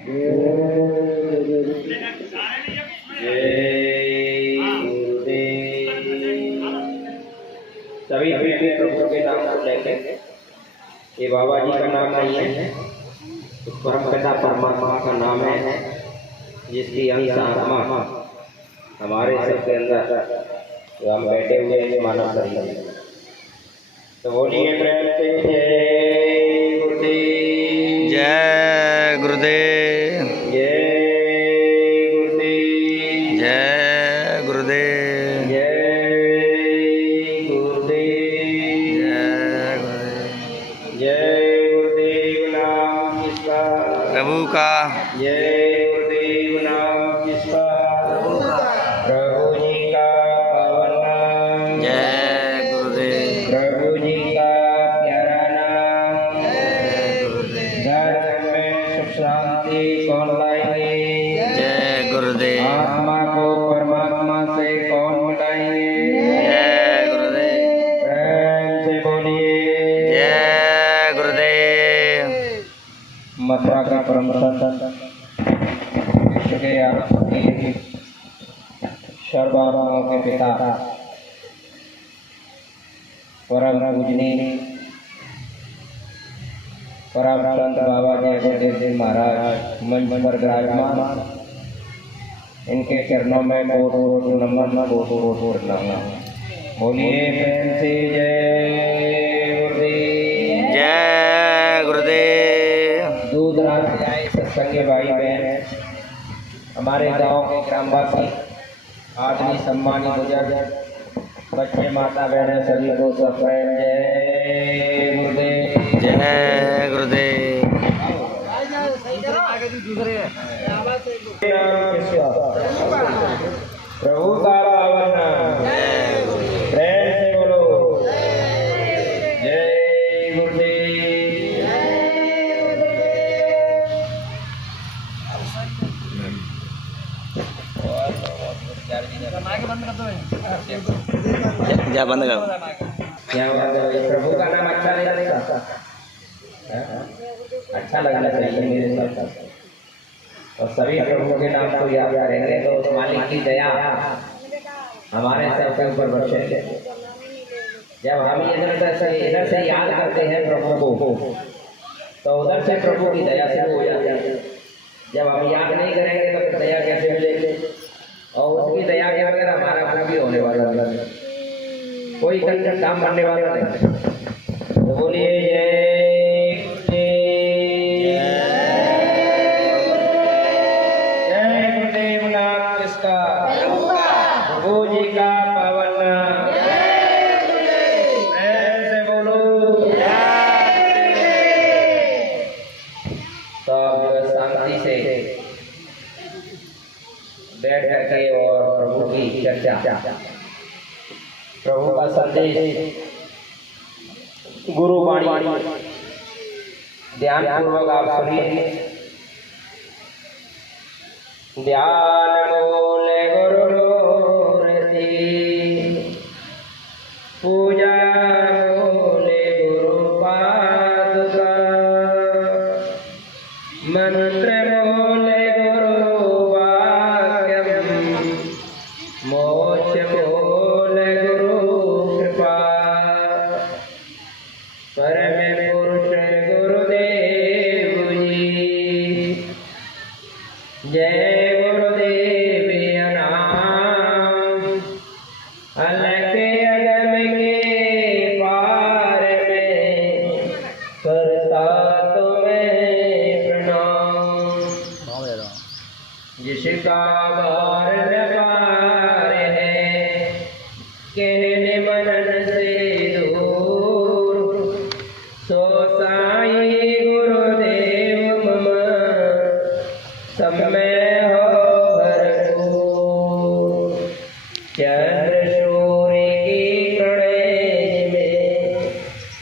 सभी प्रभु के नाम को लेके, ये बाबा जी का नाम नहीं है, परम पिता परमात्मा का नाम है, जिसकी अंश आत्मा हमारे सबके अंदर जो हम बैठे हुए हैं मानव शरीर में। तो बोलिए प्रेम से जय गुरुदेव, जय गुरुदेव, जय गुरुदेव, जय गुरुदेव, जय गुरुदेव, जय गुरुदेव नाम किसका प्रभु का, जय गुरुदेव नाम किसका प्रभु जी का पावन नाम, जय गुरुदेव, प्रभु जी का प्यारा नाम, जय गुरुदेव, धर्म में सुख शांति कौन लाएंगे, जय गुरुदेव, आत्मा को परमात्मा से कौन मिलाएंगे, जय गुरुदेव, प्रेम से बोलिए जय गुरुदेव। मथुरा का परम संत के आपके सर्वात्माओं के पिता परम पूजनीय परम संत बाबा जय गुरुदेव जी महाराज मंच पर विराजमान, इनके चरणों में कोट नमन, कोट प्रणाम। बोलिए प्रेम से जय गुरुदेव, जय गुरुदेव। दूर दराज से आए सत्संगी भाई बहन, हमारे गांव के ग्रामवासी, आदमी सम्मानित बुजुर्ग, बच्चे, माता बहन, सभी को सब प्रेम जय गुरुदेव, जय गुरुदेव। प्रभु का पावन नाम, प्रेम से बोलो जय गुरुदेव। जा बंद करो। क्या प्रभु का नाम अच्छा नहीं लगता? अच्छा लगना चाहिए मेरे साथ। और सभी प्रभु के नाम को याद करेंगे तो उस मालिक की दया हमारे सबके ऊपर बरसेगी। जब हम इधर से याद करते हैं प्रभु को, तो उधर से प्रभु की दया शुरू हो जाती है। जब हम याद नहीं करेंगे तो फिर दया कैसे मिलेगी? और उसकी दया के बगैर हमारा कुछ भी होने वाला नहीं, कोई काम करने वाला नहीं। तो बोलिए जय गुरुदेव नाम किसका प्रभु जी का पावन नाम, प्रेम से बोलो। तो शांति से बैठ करके और प्रभु की चर्चा, प्रभु का संदेश, गुरुवाणी ध्यान पूर्वक आप सुनिए। ध्यान मूले गुरु मूर्ति, पूजा मूले गुरु पादुका, मंत्र मूले गुरु वाक्यम, मोक्ष मूले गुरु कृपा, परम पुरुष गुरुदेव जी, जय गुरुदेव नाम, अलग अगम के पार में करता तुम्हें प्रणाम, जिसका बार पार है कहने मनन से दूर, सो साई गुरुदेव मम समय हो भरपूर, चंद्र सूर्य की प्रणय में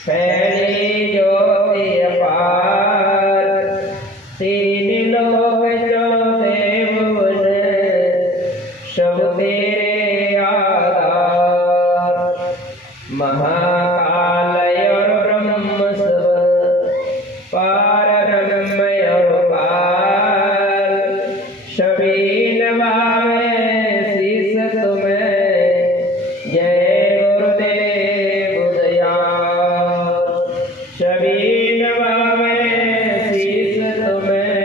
फैली ज्योति अपार, तीन लोक चौथे भुवन सब तेरे आधार, महाकाल और ब्रह्म सब पार ब्रह्म और पार, शबीन बावे शीस तुम्हें जय गुरुदेव दयाल। शबीन बावे शीस तुम्हें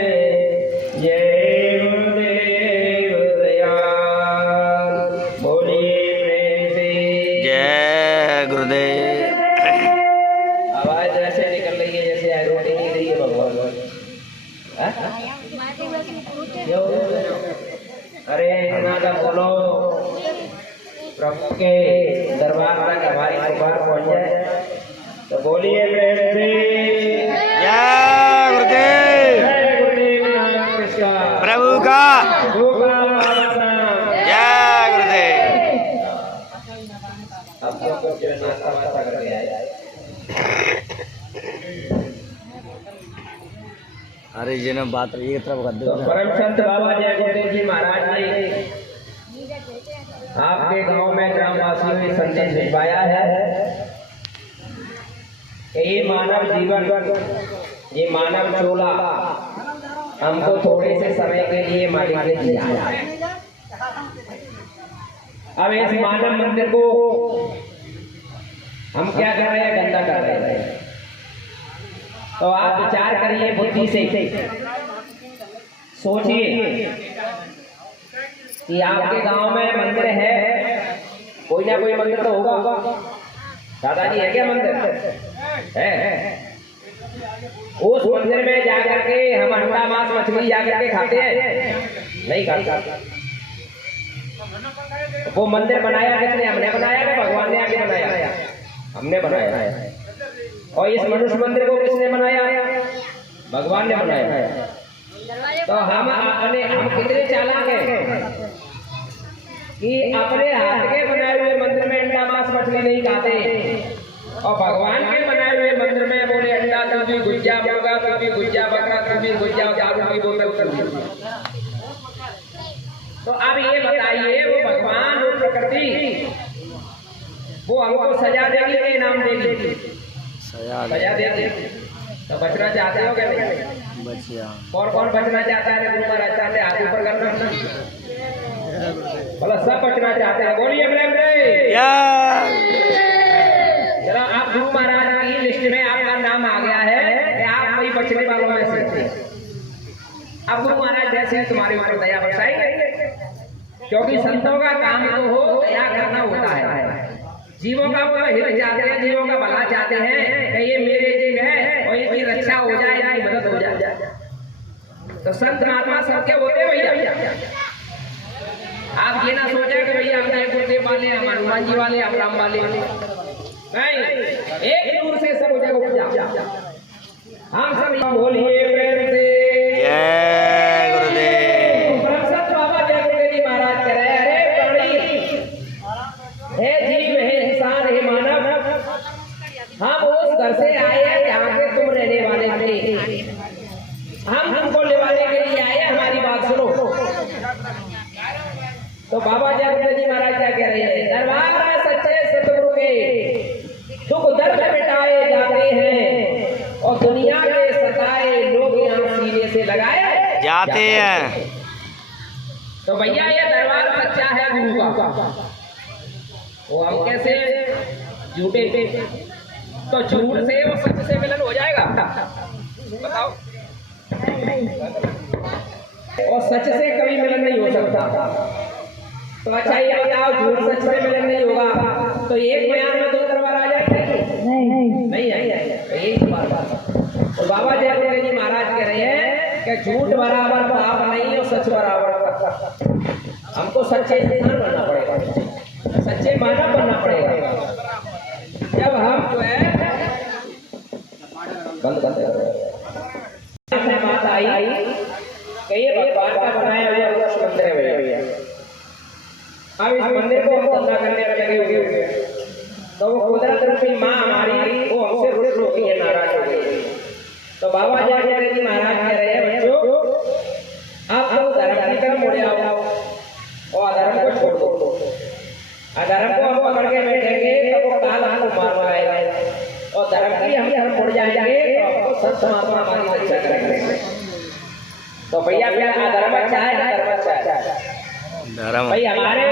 जय गुरुदेव दयाल। बोलिए प्रेम से जय गुरुदेव। आवाज ऐसे निकल रही है जैसे रोटी नहीं रही है भगवान। अरे नादा बोलो प्रभु के दरबार तक हमारी पुकार पहुंच जाए तो बोलिए प्रेम से जय गुरुदेव। जय गुरुदेव नाम कृष्ण प्रभु का जय गुरुदेव। अब तो कुछ नाश्ता वास्ता करके आए। अरे जी ने बात ये तरफ कर दो तो परम संत बाबा जय गुरुदेव जी महाराज ने आपके गांव में ग्रामवासियों में संदेश भिजवाया है कि ये मानव जीवन, ये मानव चोला हमको थोड़े से समय के लिए मालिक ने दिया है। अब इस मानव मंदिर को हम क्या कर रहे हैं, गंदा कर रहे हैं। तो आप विचार करिए बुद्धि से, सोचिए कि आपके गांव में मंदिर है, कोई ना कोई मंदिर तो होगा। दादाजी है क्या मंदिर? है। उस मंदिर में जाकर के हम अंडा मांस मछली जाकर के खाते हैं? नहीं खाते। वो मंदिर बनाया किसने? हमने बनाया कि भगवान ने आके बनाया? हमने बनाया। और इस मनुष्य मंदिर को किसने बनाया? भगवान ने बनाया। तो हम कितने चालाक हैं कि अपने हाथ के बनाए हुए मंदिर में अंडा मांस मछली नहीं खाते और भगवान के बनाए हुए मंदिर में बोले अंडा तू भी गुज्जा मुर्गा, तू भी गुज्जा बकरा, तू भी गुज्जा दारू की बोतल कर। तो अब ये बताइए, वो भगवान, वो प्रकृति, वो हमको सजा देगी कि इनाम देगी? सजा देगी। तो बचना चाहते हो क्या? नहीं बचिया। कौन कौन बचना चाहता है? गुरु महाराज चाहते हाथ ऊपर करना, बोला सब बचना चाहते हैं। बोलिए प्रेम से चलो। आप गुरु महाराज की लिस्ट में आपका नाम आ गया है कि आप वही बचने वालों में से। अब गुरु महाराज जैसे तुम्हारे ऊपर दया बरसाएंगे, क्योंकि संतों का काम तो हो दया करना होता है। जीवों का वो हित चाहते हैं, जीवों का भला चाहते हैं कि ये मेरे जीव है और इनकी रक्षा हो जाए, इनकी मदद हो जाए। तो संत महात्मा सबके होते भैया। आप ये ना सोचे कि भैया हम जय गुरुदेव वाले, हम हनुमान जी वाले, हम राम वाले। नहीं, एक दूर से सब हो जाएगा। हम सब बोलिए प्रेम से जय गुरुदेव। संत बाबा जय गुरुदेव जी महाराज कह रहे हैं, अरे प्राणी हे जीव, हे इंसान, हे मानव, हम उस घर से आए हैं जहाँ से तुम रहने वाले थे। हम तुमको लेवाने के लिए आए हैं, हमारी बात सुनो। तो बाबा जय गुरुदेव जी महाराज क्या कह रहे हैं? दरबार में सच्चे सतगुरु के दुख दर्द मिटाए जाते हैं और दुनिया के सताए लोग यहाँ सीने से लगाए जाते हैं। तो भैया ये दरबार सच्चा है गुरु का, वो हम कैसे झूठे थे? तो झूठ से और सच से मिलन हो जाएगा? बताओ। और सच से कभी मिलन नहीं हो सकता। तो अच्छा ये बताओ, झूठ सच से मिलन नहीं होगा तो एक बयान में दो दरबार आ जाएंगे? नहीं आएंगे। तो यही बात। तो बाबा जय गुरुदेव जी महाराज कह रहे हैं कि झूठ बराबर पाप नहीं और सच बराबर। हमको सच्चे इंसान बनना पड़ेगा, सच्चे मानव बनना पड़ेगा। जब हम जो है बंद बात आई कि ये भगवान का बनाया हुआ मंदिर है भैया। अब इस मंदिर को हम धंधा करने में लगे हुए हैं, तो वो कुदरत रूपी माँ हमारी वो हमसे रुक रोकी है, नाराज हो गई। तो बाबा जय गुरुदेव जी महाराज कह रहे हैं, बच्चों आप लोग धर्म की तरफ मुड़े आओ और अधर्म को छोड़ दो। अधर्म को हम पकड़ के बैठेंगे तो वो काल हमको मार लगाएगा, और धर्म की हम तरफ मुड़ जाएंगे तो आपको संत महात्मा हमारी रक्षा करेंगे। तो भैया क्या अधर्म अच्छा है? धर्म धर्म भाई हमारे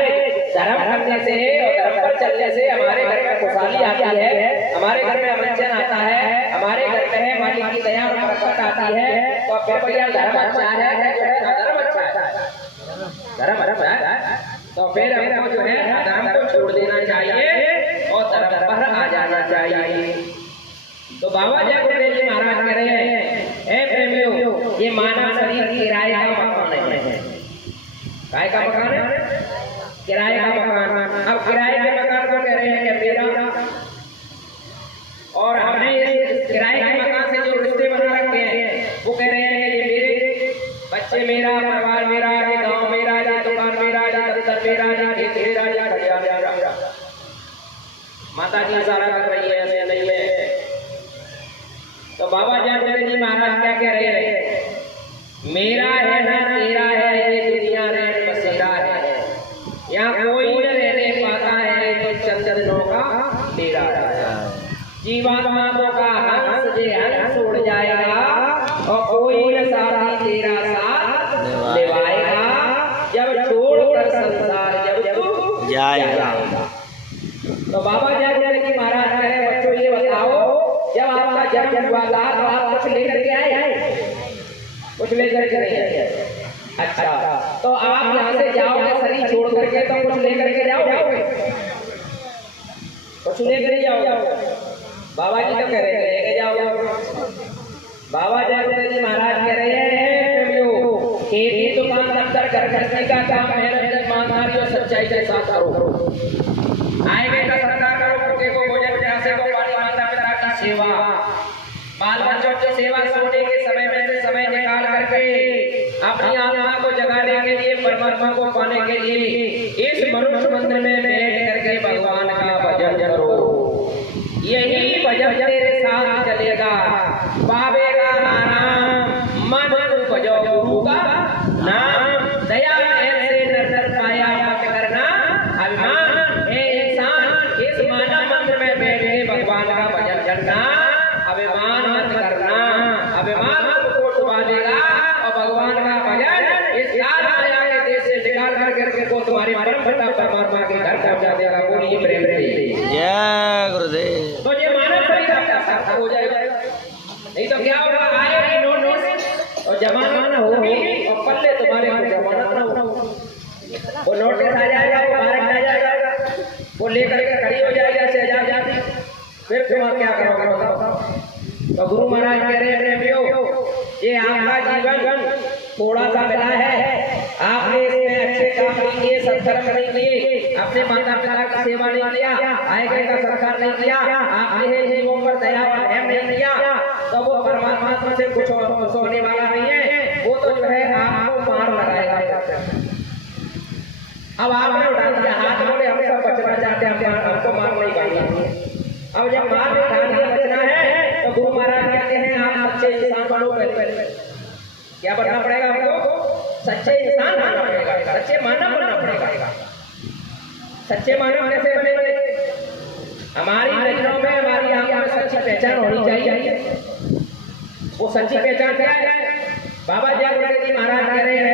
धर्म करने से और धर्म पर चलने से हमारे घर में खुशहाली आती है, हमारे घर में अमन आता है, हमारे घर में मालिक की दया और बरकत आती है। तो फिर भैया धर्म अच्छा है जो है धर्म अच्छा है, धर्म अच्छा है। तो फिर हमको जो है धर्म को छोड़ देना चाहिए और धर्म पर आ जाना चाहिए। तो बाबा जय गुरुदेव जी महाराज कह रहे हैं, ए प्रेमियों, ये मानव शरीर किराए का मकान है। काय का मकान है? किराए का मकान। अब किराए के मकान को कह रहे हैं कि मेरा, और हमने इस किराए के मकान से जो रिश्ते बना रखे हैं वो कह रहे हैं कि ये मेरे बच्चे मेरा, परिवार मेरा, ये गांव मेरा, ये दुकान मेरा, ये दफ्तर मेरा, ये खेत मेरा, ये खलियान मेरा। माता जी इशारा कर रही है, ऐसे नहीं है। तो बाबा जय जी महाराज क्या कह रहे हैं? मेरा है ना तेरा है, ये दुनिया रैन बसेरा है, यहाँ कोई न रहने पाता है, तो चंदनों का डेरा है। जीवात्मा का हंस जे हंस उड़ जाएगा और कोई न साथी तेरा साथ निभाएगा, जब छोड़कर संसार जब तू जाएगा। तो बाबा जय जी महाराज कह रहे हैं, बच्चों ये बताओ, जब आपका जन्म हुआ था तो आप कुछ लेकर के आए हैं? कुछ लेकर के नहीं आए? अच्छा, तो आप यहाँ से जाओगे शरीर छोड़ करके तो कुछ लेकर के जाओगे? कुछ लेकर ही जाओगे? बाबा जी तो कह रहे हैं लेके जाओगे। बाबा जय जी महाराज कह रहे हैं, खेती दुकान दफ्तर घर खर्चने का काम मेहनत ईमानदारी और सच्चाई के साथ करो। आएंगे का सत्कार करो, भूखे को भोजन, प्यासे को पानी, माता पिता की सेवा, बाल बच्चों की सेवा, सोने के समय में से समय निकाल करके अपनी आत्मा को जगाने के लिए, परमात्मा को पाने के लिए इस मनुष्य मंदिर में बैठ करके भगवान का भजन करो। यही भजन तेरे साथ चलेगा, पावेगा आराम, मन भजो गुरु का नाम, दया से नर पाया मत करना अभिमान। हे इंसान, इस मानव मंदिर में बैठ के भगवान का भजन करना, अभिमान मत करना, अभिमान को छुपा देगा और भगवान का भजन इस काल माया के देश से निकाल करके को तुम्हारी परम पिता परमात्मा के घर पहुंचा देगा। बोलिए प्रेम से जय गुरुदेव। तो ये मानव शरीर आपका सार्थक हो जाएगा, नहीं तो क्या होगा? आएगी नोटिस और जमाना न होगी और पल्ले तुम्हारे को जमानत न होगा। वो नोटिस आ जाएगा, वो वारंट आ जाएगा, वो लेकर के खड़ी हो जाएगा शहजादी, फिर तुम क्या करोगे बताओ? तो गुरु महाराज कह रहे हैं, ये आपका जीवन थोड़ा सा मिला है, आपने इसमें अच्छे काम नहीं किए, सत्कर्म नहीं किए, अपने माता पिता की सेवा नहीं किया, आए गए का सत्कार नहीं किया, आपने जीवों पर दया और प्रेम नहीं किया, तो वो परमात्मा से कुछ होने वाला नहीं है, वो तो जो है आपको मार लगाएगा। अब आपने उठा दिया हाथ, बोले हम सब बचना चाहते हैं, हमको मार नहीं पाएंगे। अब जब मार नहीं खाने बचना है तो गुरु महाराज कहते हैं आप सच्चे इंसान बनो। पहले क्या बनना पड़ेगा हमको? सच्चे इंसान बनना पड़ेगा, सच्चे मानव बनना पड़ेगा। सच्चे मानव कैसे बनेंगे? हमारी नजरों में, हमारी आंखों में सच्ची पहचान होनी चाहिए। वो सच्ची पहचान क्या है? बाबा जय जी महाराज कह रहे हैं,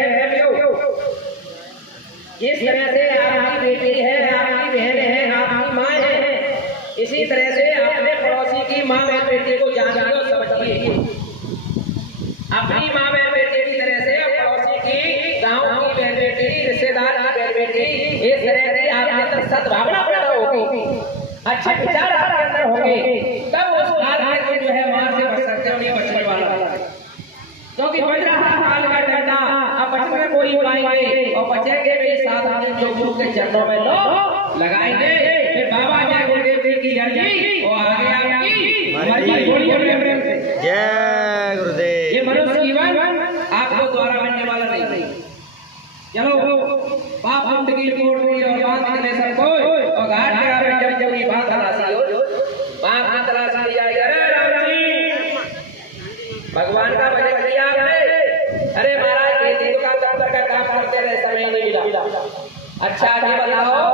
जिस तरह से आपकी बेटी है, आपकी बहन है, आपकी माँ है, इसी तरह से अपने पड़ोसी की माँ बहन बेटी को जानिए और समझिए। अपनी माँ बहन बेटी की तरह से पड़ोसी की, गांव की बहन बेटी, रिश्तेदार की बहन बेटी, इस तरह से आपके अंदर सद्भावना पैदा होगी, अच्छे विचार आपके अंदर होंगे, तब उस काल में जो है मार से बच सकते हो, नहीं बचने वाला। क्योंकि बच रहा काल का डंडा, अब बचने में कोई पाएंगे और बचेंगे भी साथ जो गुरु के चरणों में लो लगाएंगे। फिर बाबा जय गुरुदेव जी की अर्जी और आगे आपकी मर्जी। बोलिए प्रेम से जय गुरुदेव। ये मनुष्य जीवन आपको द्वारा मिलने वाला नहीं। चलो पाप पुण्य की रिपोर्ट हुई और बात निकले सबको और घाट करा जब जब ये बात तलाशी हो, बाप की तलाशी जाएगी। अरे राम जी, भगवान का भजन किया आपने? अरे महाराज खेती दुकान दफ्तर का काम करते रहे, समय नहीं मिला। अच्छा ये बताओ,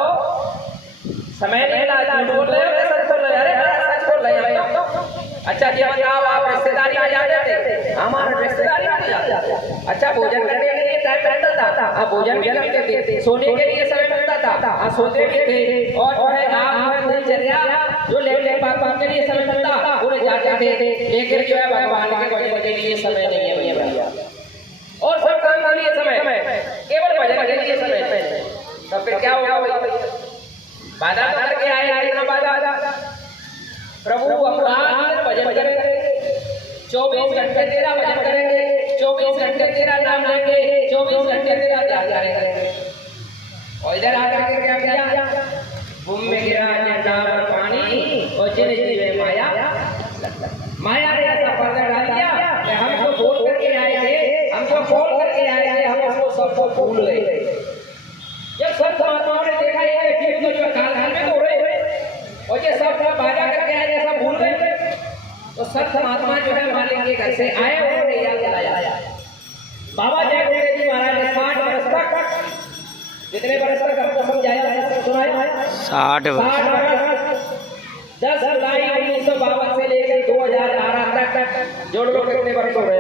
समय नहीं मिला, बोल रहे हो सच बोल रहे? अरे सच बोल रहे हैं। अच्छा ये बताओ, आप रिश्तेदारी में जाते थे? हमारे रिश्तेदारी में जाते। अच्छा भोजन करने के लिए टाइम मिलता था, आप भोजन भी करते थे, सोने के लिए समय मिलता था, आप सोते भी थे, और जो है आप दिनचर्या जो लेने बात के लिए समय मिलता उन्हें जाते थे, लेकिन जो है भगवान के भजन के लिए समय नहीं है भैया, और सब काम के लिए समय, केवल भजन के लिए समय। तब फिर क्या होगा भैया? बाधा करके आए इतना बाधा, प्रभु अपराध भजन करेंगे, 24 घंटे तेरा भजन करेंगे, 24 घंटे तेरा नाम लेंगे, 24 घंटे तेरा ध्यान करेंगे। और इधर आकर के क्या किया? भूमि में गिरा जटावर पानी और जिन जीवे माया, माया ने ऐसा पर्दा डाल दिया कि हमको बोल करके आए थे, हमको बोल करके आए थे, हम उसको सबको भूल गए। जब संत महात्माओं ने देखा ये ठीक तो जो काल में तो रहे और ये सब बाजा करके आए जैसा भूल गए, तो संत महात्मा जो है मालिक के घर से आए, उन्होंने याद दिलाया। बाबा जय गुरुदेव जी महाराज ने 60 वर्ष तक, कितने वर्ष तक हमको समझाया, सुनाया? 60 वर्ष, 10 जुलाई 1952 से लेकर 2018 तक, जोड़ लो कितने वर्ष हो गए?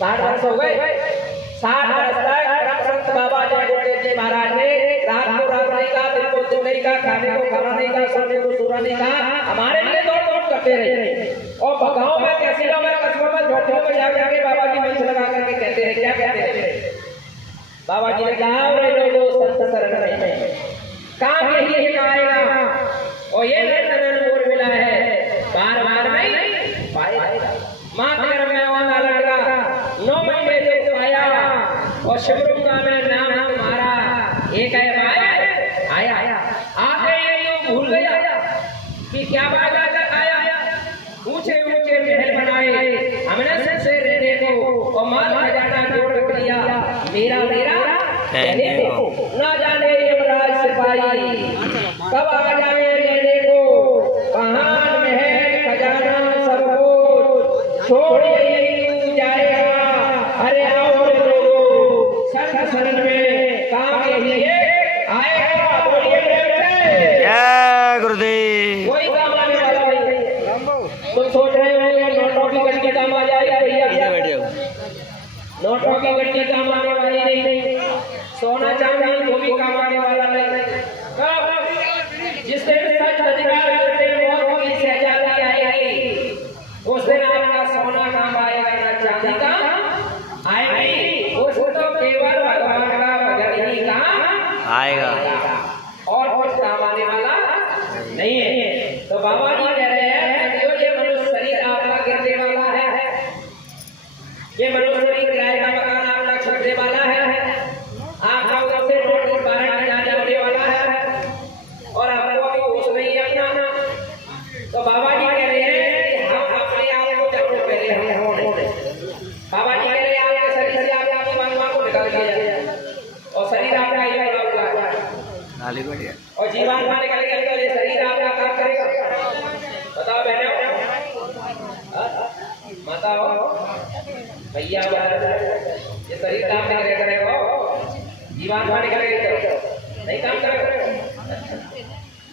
60 वर्ष हो गए। 60 वर्ष तक संत बाबा जय गुरुदेव जी महाराज ने रात को रात नहीं कहा, दिन को दिन नहीं कहा, खाने को खाना नहीं कहा, सोने को सोना नहीं कहा, हमारे लिए दौड़ करते रहे। और गाँव में तहसीलों में कस्बों में झोपड़ों में जाके बाबा जी मंच लगा करके कहते हैं, क्या कहते हैं? बाबा जी ने कहा संत शरण में काम यही आएगा, और ये नंदन मोर मिला है, बार बार नहीं पाएगा। माँ के गर्भ में वाला लड़का 9 महीने से पाया, और शिवरुंगा में नाम तुम्हारा एक आया आते ही भूल गया कि क्या बात आया। ऊंचे ऊंचे महल बनाए हमने सबसे रहने को, और माल खजाना जोड़ दिया मेरा कहने को। ना जाने यमराज सिपाही कब आ जाए लेने को, कहां महल खजाना सबको छोड़ जाएगा। अरे आओ लोगों, संत शरण में काम यही है आएगा। बोलिए जय गुरुदेव। वही काम आने वाला है। तुम सोच रहे हो नोटों की गड्डी काम आ जाएगा भैया, नोटों की गड्डी काम आने वाली नहीं, सोना चांदी वो भी काम आने वाला नहीं। जिस दिन सच अधिकार करते मौत की शहजादी आएगी, उस दिन आपका सोना काम आएगा ना चांदी काम आएगी, उस तो केवल भगवान का भजन ही काम आएगा, और कुछ काम आने वाला नहीं है। तो बाबा जी कह रहे हैं ये मनुष्य शरीर आपका गिरने वाला है, ये मनुष्य शरीर किराए का मकान आपका छूटने वाला है, आपका उधर से नोटिस 12 जाने वाला है, और आपको अभी होश नहीं है अपना। तो बाबा जी कह रहे हैं कि हम अपने आप को जब पहले हम बाबा जी कह रहे हैं आपके शरीर से आपकी जीवाणुओं को निकाल दिया जाए, और शरीर आपका ही बना हुआ है, और जीवाणु निकल गया तो ये शरीर आपका काम करेगा। बताओ बहनों, बताओ भैया, ये शरीर काम नहीं करेगा, जीवाणु निकलेगा तो नहीं काम करेगा।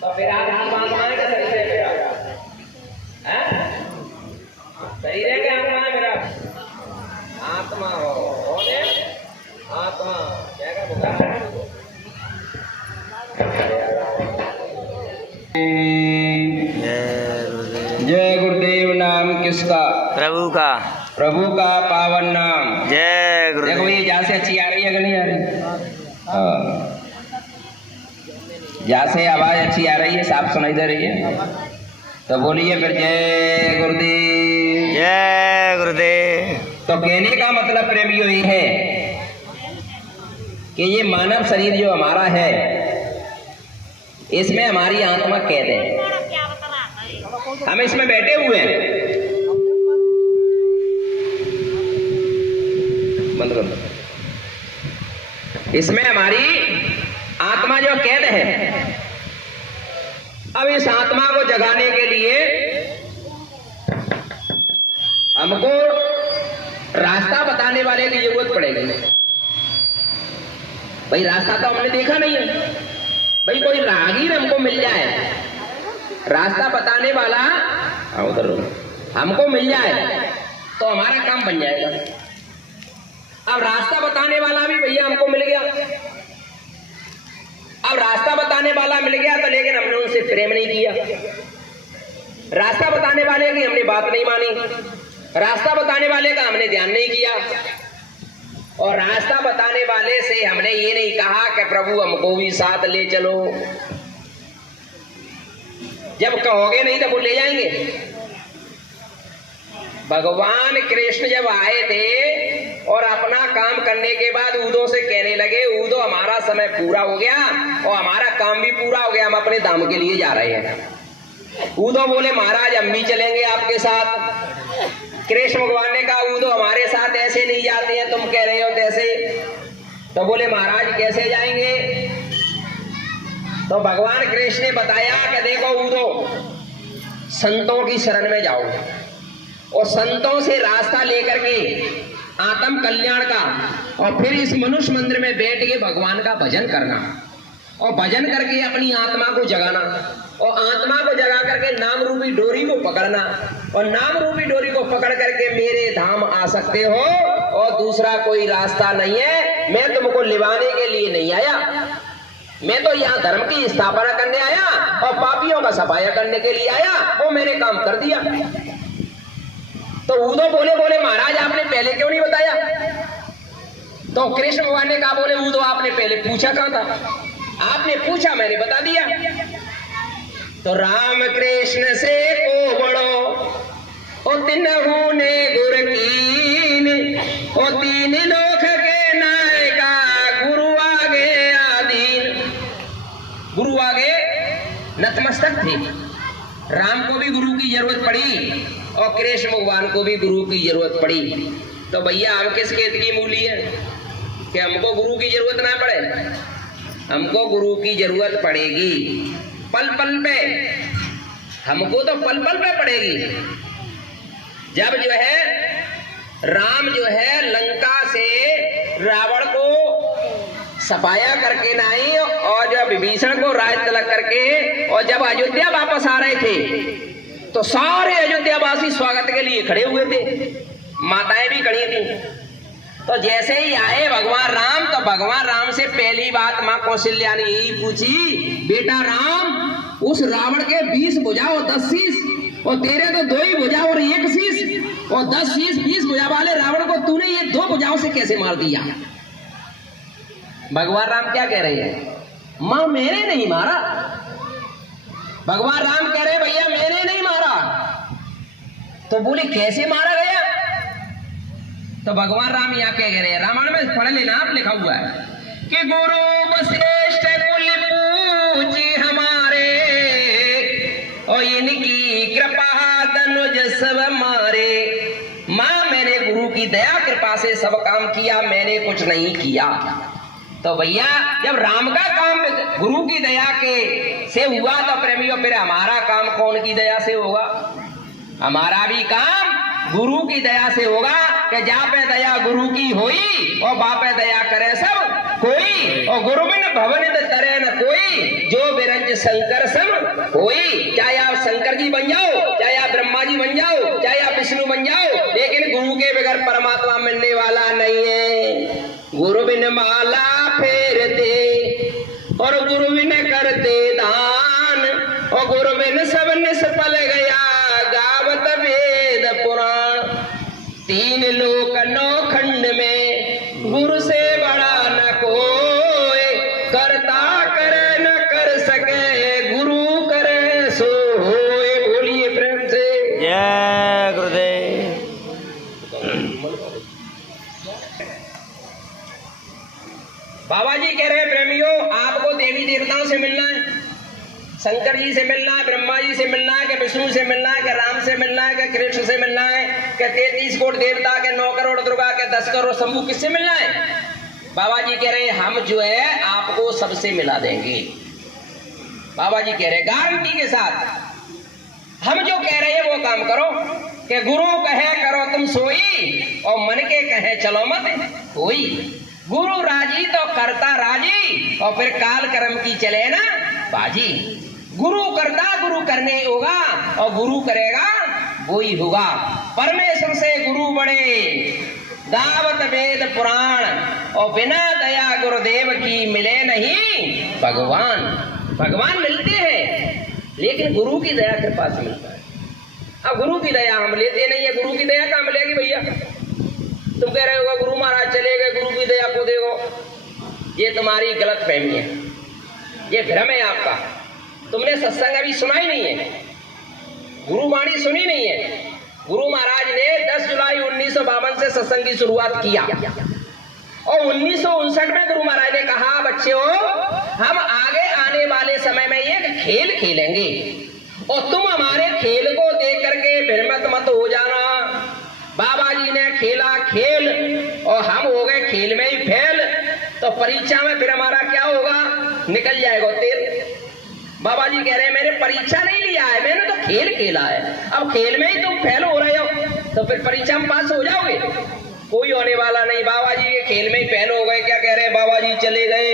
तो फिर आप आत्मा का शरीर है मेरा, शरीर है क्या आत्मा है मेरा? आत्मा हो ने आत्मा क्या बुखार। जय गुरुदेव। नाम किसका? प्रभु का। प्रभु का पावन नाम। जय गुरुदेव। देखो ये जहाँ से अच्छी आ रही है कि नहीं आ रही? हाँ, जहाँ से आवाज अच्छी आ रही है, साफ सुनाई दे रही है, तो बोलिए फिर जय गुरुदेव। जय गुरुदेव। तो कहने का मतलब प्रेमियों ये है कि ये मानव शरीर जो हमारा है, इसमें हमारी आत्मा कैद है, हम इसमें बैठे हुए हैं। बंद कर दो। इसमें हमारी आत्मा जो कैद है, अब इस आत्मा को जगाने के लिए हमको रास्ता बताने वाले की जरूरत पड़ेगी। भाई रास्ता तो हमने देखा नहीं है, भाई कोई राहगीर हमको मिल जाए, रास्ता बताने वाला उधर हमको मिल जाए तो हमारा काम बन जाएगा। अब रास्ता बताने वाला भी भैया हमको मिल गया। अब रास्ता बताने वाला मिल गया तो लेकिन हमने उनसे प्रेम नहीं किया। रास्ता बताने वाले की हमने बात नहीं मानी, रास्ता बताने वाले का हमने ध्यान नहीं किया, और रास्ता बताने वाले से हमने ये नहीं कहा कि प्रभु हमको भी साथ ले चलो। जब कहोगे नहीं तो वो ले जाएंगे। भगवान कृष्ण जब आए थे और अपना काम करने के बाद ऊदो से कहने लगे, ऊदो हमारा समय पूरा हो गया और हमारा काम भी पूरा हो गया, हम अपने धाम के लिए जा रहे हैं। ऊदो बोले महाराज हम भी चलेंगे आपके साथ। कृष्ण भगवान ने कहा ऊदो हमारे साथ ऐसे नहीं जाते हैं, तुम कह रहे हो तैसे। तो बोले महाराज कैसे जाएंगे? तो भगवान कृष्ण ने बताया कि देखो ऊदो, संतों की शरण में जाओ और संतों से रास्ता लेकर के आत्म कल्याण का, और फिर इस मनुष्य मंदिर में बैठ के भगवान का भजन करना, और भजन करके अपनी आत्मा को जगाना, और आत्मा को जगा करके नाम रूपी डोरी को पकड़ना, और नाम रूपी डोरी को पकड़ करके मेरे धाम आ सकते हो, और दूसरा कोई रास्ता नहीं है। मैं तुमको लिवाने के लिए नहीं आया, मैं तो यहाँ धर्म की स्थापना करने आया और पापियों का सफाया करने के लिए आया। वो मैंने काम कर दिया। तो ऊदो बोले महाराज आपने पहले क्यों नहीं बताया? तो कृष्ण भगवान ने कहा बोले ऊदो आपने पहले पूछा कहाँ था? आपने पूछा मैंने बता दिया। तो राम कृष्ण से को बड़ो ओ तिनहु ने गुर कीन, ओ तीन लोक के नायका गुरु आगे आदीन। गुरु आगे नतमस्तक थे। राम को भी गुरु की जरूरत पड़ी और कृष्ण भगवान को भी गुरु की जरूरत पड़ी। तो भैया हम किस खेत की मूली है कि हमको गुरु की जरूरत ना पड़े? हमको गुरु की जरूरत पड़ेगी पल पल पे, हमको तो पल पल पे पड़ेगी। जब जो है राम जो है लंका से रावण को सफाया करके नहीं, और जब विभीषण को राज तिलक करके, और जब अयोध्या वापस आ रहे थे तो सारे अयोध्यावासी स्वागत के लिए खड़े हुए थे, माताएं भी खड़ी थी। तो जैसे ही आए भगवान राम, तो भगवान राम से पहली बात माँ कौशल्या ने यही पूछी, बेटा राम उस रावण के 20 भुजा और 10 शीश, और तेरे तो 2 ही भुजा और 1 शीश, और 10 शीश 20 भुजा वाले रावण को तूने ये 2 भुजाओं से कैसे मार दिया? भगवान राम क्या कह रहे हैं? मां मैंने नहीं मारा। भगवान राम कह रहे भैया मैंने नहीं मारा। तो बोले कैसे मारा गया? तो भगवान राम यहाँ क्या कह रहे हैं? रामायण में पढ़ लेना, आप लिखा हुआ है कि गुरु वशिष्ठ कुल पूजी हमारे, और इनकी कृपा तनुज सब मारे। मां मैंने गुरु की दया कृपा से सब काम किया, मैंने कुछ नहीं किया। तो भैया जब राम का काम गुरु की दया के से हुआ तो प्रेमियों फिर हमारा काम कौन की दया से होगा? हमारा भी काम गुरु की दया से होगा कि जा पे दया गुरु की होई और बापे दया करे सब कोई, और गुरु बिन भवन तरे न कोई, जो बिरंज शंकर सम होई। चाहे आप शंकर जी बन जाओ, चाहे आप ब्रह्मा जी बन जाओ, चाहे आप विष्णु बन जाओ, लेकिन गुरु के बगैर परमात्मा मिलने वाला नहीं है। गुरु बिन माला फेरते और गुरु बिन करते दान, और गुरु बिन सब निष्फल गया गावत वेद पुराण। 3 लोक 9 खंड में गुरु से बड़ा न कोई, करता करे न कर सके गुरु करे सो होए। बोलिए प्रेम से जय गुरुदेव। बाबा जी कह रहे हैं प्रेमियों आपको देवी देवताओं से मिलना है, शंकर जी से मिलना है, ब्रह्मा जी से मिलना है, कि विष्णु से मिलना है, कि राम से मिलना है, कि कृष्ण से मिलना है, कि 33 कोट देवता, के 9 करोड़ दुर्गा, के 10 करोड़ शंभू, किससे मिलना है? बाबा जी कह रहे हैं हम जो है आपको सबसे मिला देंगे। बाबा जी कह रहे हैं गारंटी के साथ हम जो कह रहे हैं वो काम करो, कि गुरु कहे करो तुम सोई, और मन के कहे चलो मत कोई। गुरु राजी तो करता राजी, और फिर काल कर्म की चले ना बाजी। गुरु करता गुरु करने होगा, और गुरु करेगा वो ही होगा। परमेश्वर से गुरु बड़े दावत वेद पुराण, और बिना दया गुरुदेव की मिले नहीं भगवान। भगवान मिलते हैं लेकिन गुरु की दया कृपा से मिलता है। अब गुरु की दया हम लेते नहीं है, गुरु की दया कहाँ मिलेगी भैया? तुम कह रहे हो गुरु महाराज चले गए, गुरु की दया को देखो, ये तुम्हारी गलत फहमी है, ये भ्रम है आपका। तुमने सत्संग अभी सुना ही नहीं है, गुरु वाणी सुनी नहीं है। गुरु महाराज ने 10 जुलाई 1952 से सत्संग की शुरुआत किया और 1959 में गुरु महाराज ने कहा, बच्चों हम आगे आने वाले समय में एक खेल खेलेंगे और तुम हमारे खेल को देख करके भ्रमित मत हो जाना। बाबा जी ने खेला खेल और हम हो गए खेल में ही फेल, तो परीक्षा में फिर हमारा क्या होगा? निकल जाएगा तेल। बाबा जी कह रहे हैं मैंने परीक्षा नहीं लिया है, मैंने तो खेल खेला है। अब खेल में ही तुम फेल हो रहे हो तो फिर परीक्षा में पास हो जाओगे? कोई होने वाला नहीं। बाबा जी के खेल में ही फेल हो गए। क्या कह रहे हैं? बाबा जी चले गए।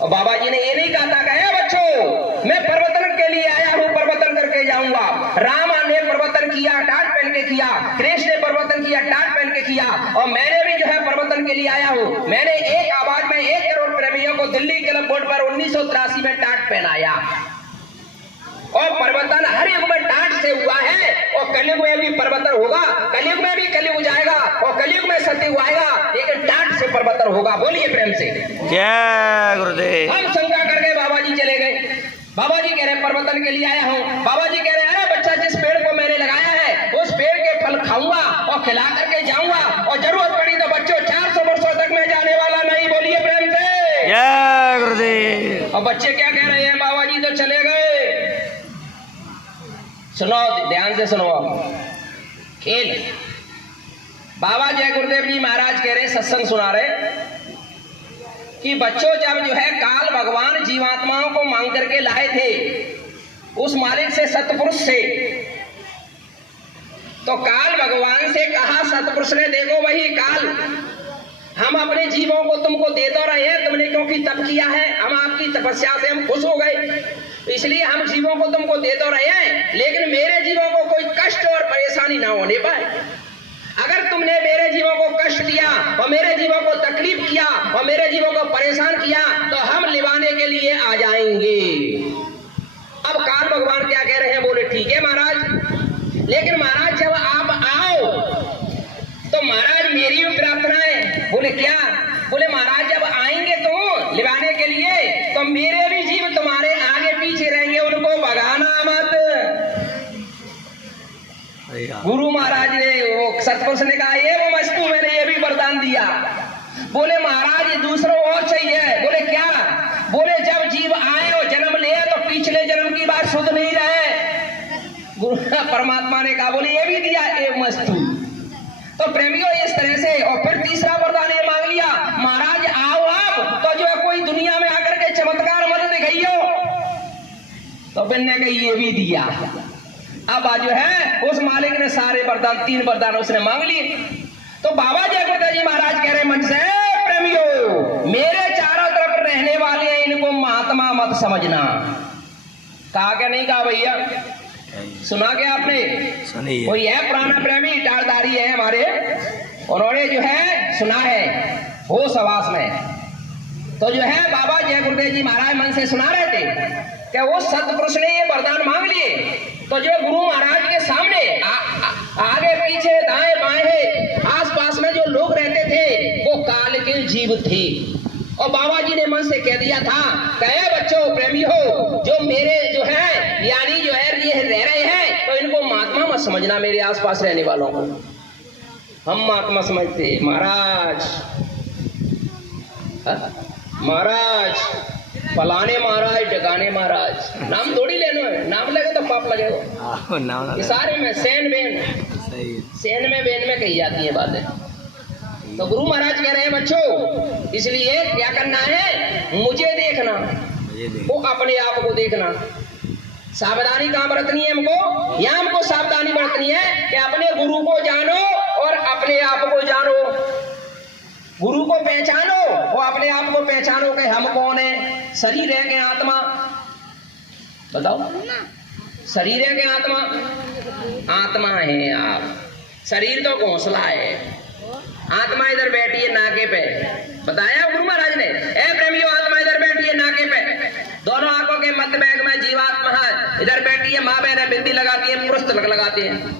और बाबा जी ने ये नहीं कहा था, कहे बच्चों मैं परिवर्तन के लिए आया हूँ, परिवर्तन करके जाऊंगा। राम ने परिवर्तन किया, टाट पहन के किया। कृष्ण ने परिवर्तन किया, टाट पहन के किया। और मैंने भी जो है परिवर्तन के लिए आया हूँ। मैंने एक आवाज में 1 करोड़ प्रेमियों को दिल्ली क्लब बोर्ड पर 1983 में टाट पहनाया। और परिवर्तन हर युग में टाट से हुआ है और कलयुग में भी परिवर्तन होगा। कलयुग में भी कलयुग जाएगा और कलयुग में सत्युग आएगा, लेकिन टाट से परिवर्तन होगा। बोलिए प्रेम से जय गुरुदेव। हम शंका कर गए, बाबा जी चले गए। बाबा जी कह रहे परिवर्तन के लिए आया हूँ। बाबा जी कह रहे हैं अरे बच्चा जिस पेड़ को मैंने लगाया है उस पेड़ के फल खाऊंगा और खिला करके जाऊंगा, और जरूरत पड़ी तो बच्चों 400 वर्षों तक मैं जाने वाला नहीं। बोलिए प्रेम से जय गुरुदेव। और बच्चे क्या कह रहे हैं? बाबा जी तो चले गए। सुनो, ध्यान से सुनो। खेल बाबा जय गुरुदेव जी महाराज कह रहे, सत्संग सुना रहे कि बच्चों जब जो है काल भगवान जीवात्माओं को मांग करके लाए थे उस मालिक से, सतपुरुष से, तो काल भगवान से कहा सतपुरुष ने, देखो वही काल, हम अपने जीवों को तुमको दे तो रहे हैं, तुमने क्योंकि तप किया है, हम आपकी तपस्या से हम खुश हो गए, इसलिए हम जीवों को तुमको दे तो रहे हैं, लेकिन मेरे जीवों को कोई कष्ट और परेशानी ना होने पाए। अगर तुमने मेरे जीवों को कष्ट दिया और मेरे जीवों को तकलीफ किया और मेरे जीवों को परेशान किया तो हम लिवाने के लिए आ जाएंगे। अब काल भगवान क्या कह रहे हैं? बोले ठीक है महाराज, लेकिन महाराज जब आप आओ तो महाराज मेरी भी प्रार्थना है। बोले क्या? बोले महाराज जब आएंगे तो लिवाने के लिए तो मेरे भी जीव तुम्हारे आगे पीछे रहेंगे, उनको भगाना मत। गुरु महाराज ने, वो सतपुरुष ने कहा ये वो वस्तु मैंने ये भी वरदान दिया। बोले महाराज ये दूसरों और चाहिए। बोले क्या? बोले जब जीव आए और जन्म ले तो पिछले जन्म की बात सुध नहीं रहे। गुरु परमात्मा ने कहा बोले ये भी दिया ये वस्तु। तो प्रेमियों इस तरह से, और फिर तीसरा वरदान ये मांग लिया, महाराज आओ आप तो जो है कोई दुनिया में आकर के चमत्कार मत दिखाइयो। तो फिर ने कही ये भी दिया। अब आज जो है उस मालिक ने सारे वरदान, 3 वरदान उसने मांग लिए। तो बाबा जय गुरुदेव जी महाराज कह रहे मन से, प्रेमियों मेरे चारों तरफ रहने वाले हैं, इनको महात्मा मत समझना। कहा क्या नहीं कहा भैया? सुना क्या आपने? सुनिए। कोई है पुराना प्रेमी टालदारी है हमारे, उन्होंने जो है सुना है होश आवास में। तो जो है बाबा जय गुरुदेव जी महाराज मन से सुना रहे थे कि वो सतपुरुष ने ये वरदान मांग लिए। तो जो गुरु महाराज के सामने आगे पीछे दाएं बाएं आसपास में जो लोग रहते थे वो काल के जीव थे। और बाबा जी ने मन से कह दिया था, कहे बच्चों प्रेमी हो, जो मेरे जो है यानी जो है ये रह रहे हैं तो इनको महात्मा मत समझना, मेरे आसपास रहने वालों को हम महात्मा समझते। महाराज महाराज फलाने महाराज, डगाने महाराज, नाम थोड़ी लेना है, नाम लगे तो पाप लगेगा। ये सारे में सेन बेन, सेन में बेन में कही जाती है बातें। तो गुरु महाराज कह रहे हैं बच्चों इसलिए क्या करना है? मुझे देखना, वो अपने आप को देखना। सावधानी कहाँ बरतनी है हमको? यहाँ हमको सावधानी बरतनी है कि अपने गुरु को जानो और अपने आप को जानो। गुरु को पहचानो वो अपने आप को पहचानो कि हम कौन है। शरीर है कि आत्मा? बताओ, शरीर है कि आत्मा? आत्मा है आप। शरीर तो घोंसला है, आत्मा इधर बैठी है नाके पे, बताया गुरु महाराज ने, ए प्रेमियों आत्मा इधर बैठी है नाके पे, दोनों आंखों के मध्य बैग में जीवात्मा है, इधर बैठी है माँ बहन बिंदी लगाती है, पुरुष तिलक लगाते हैं,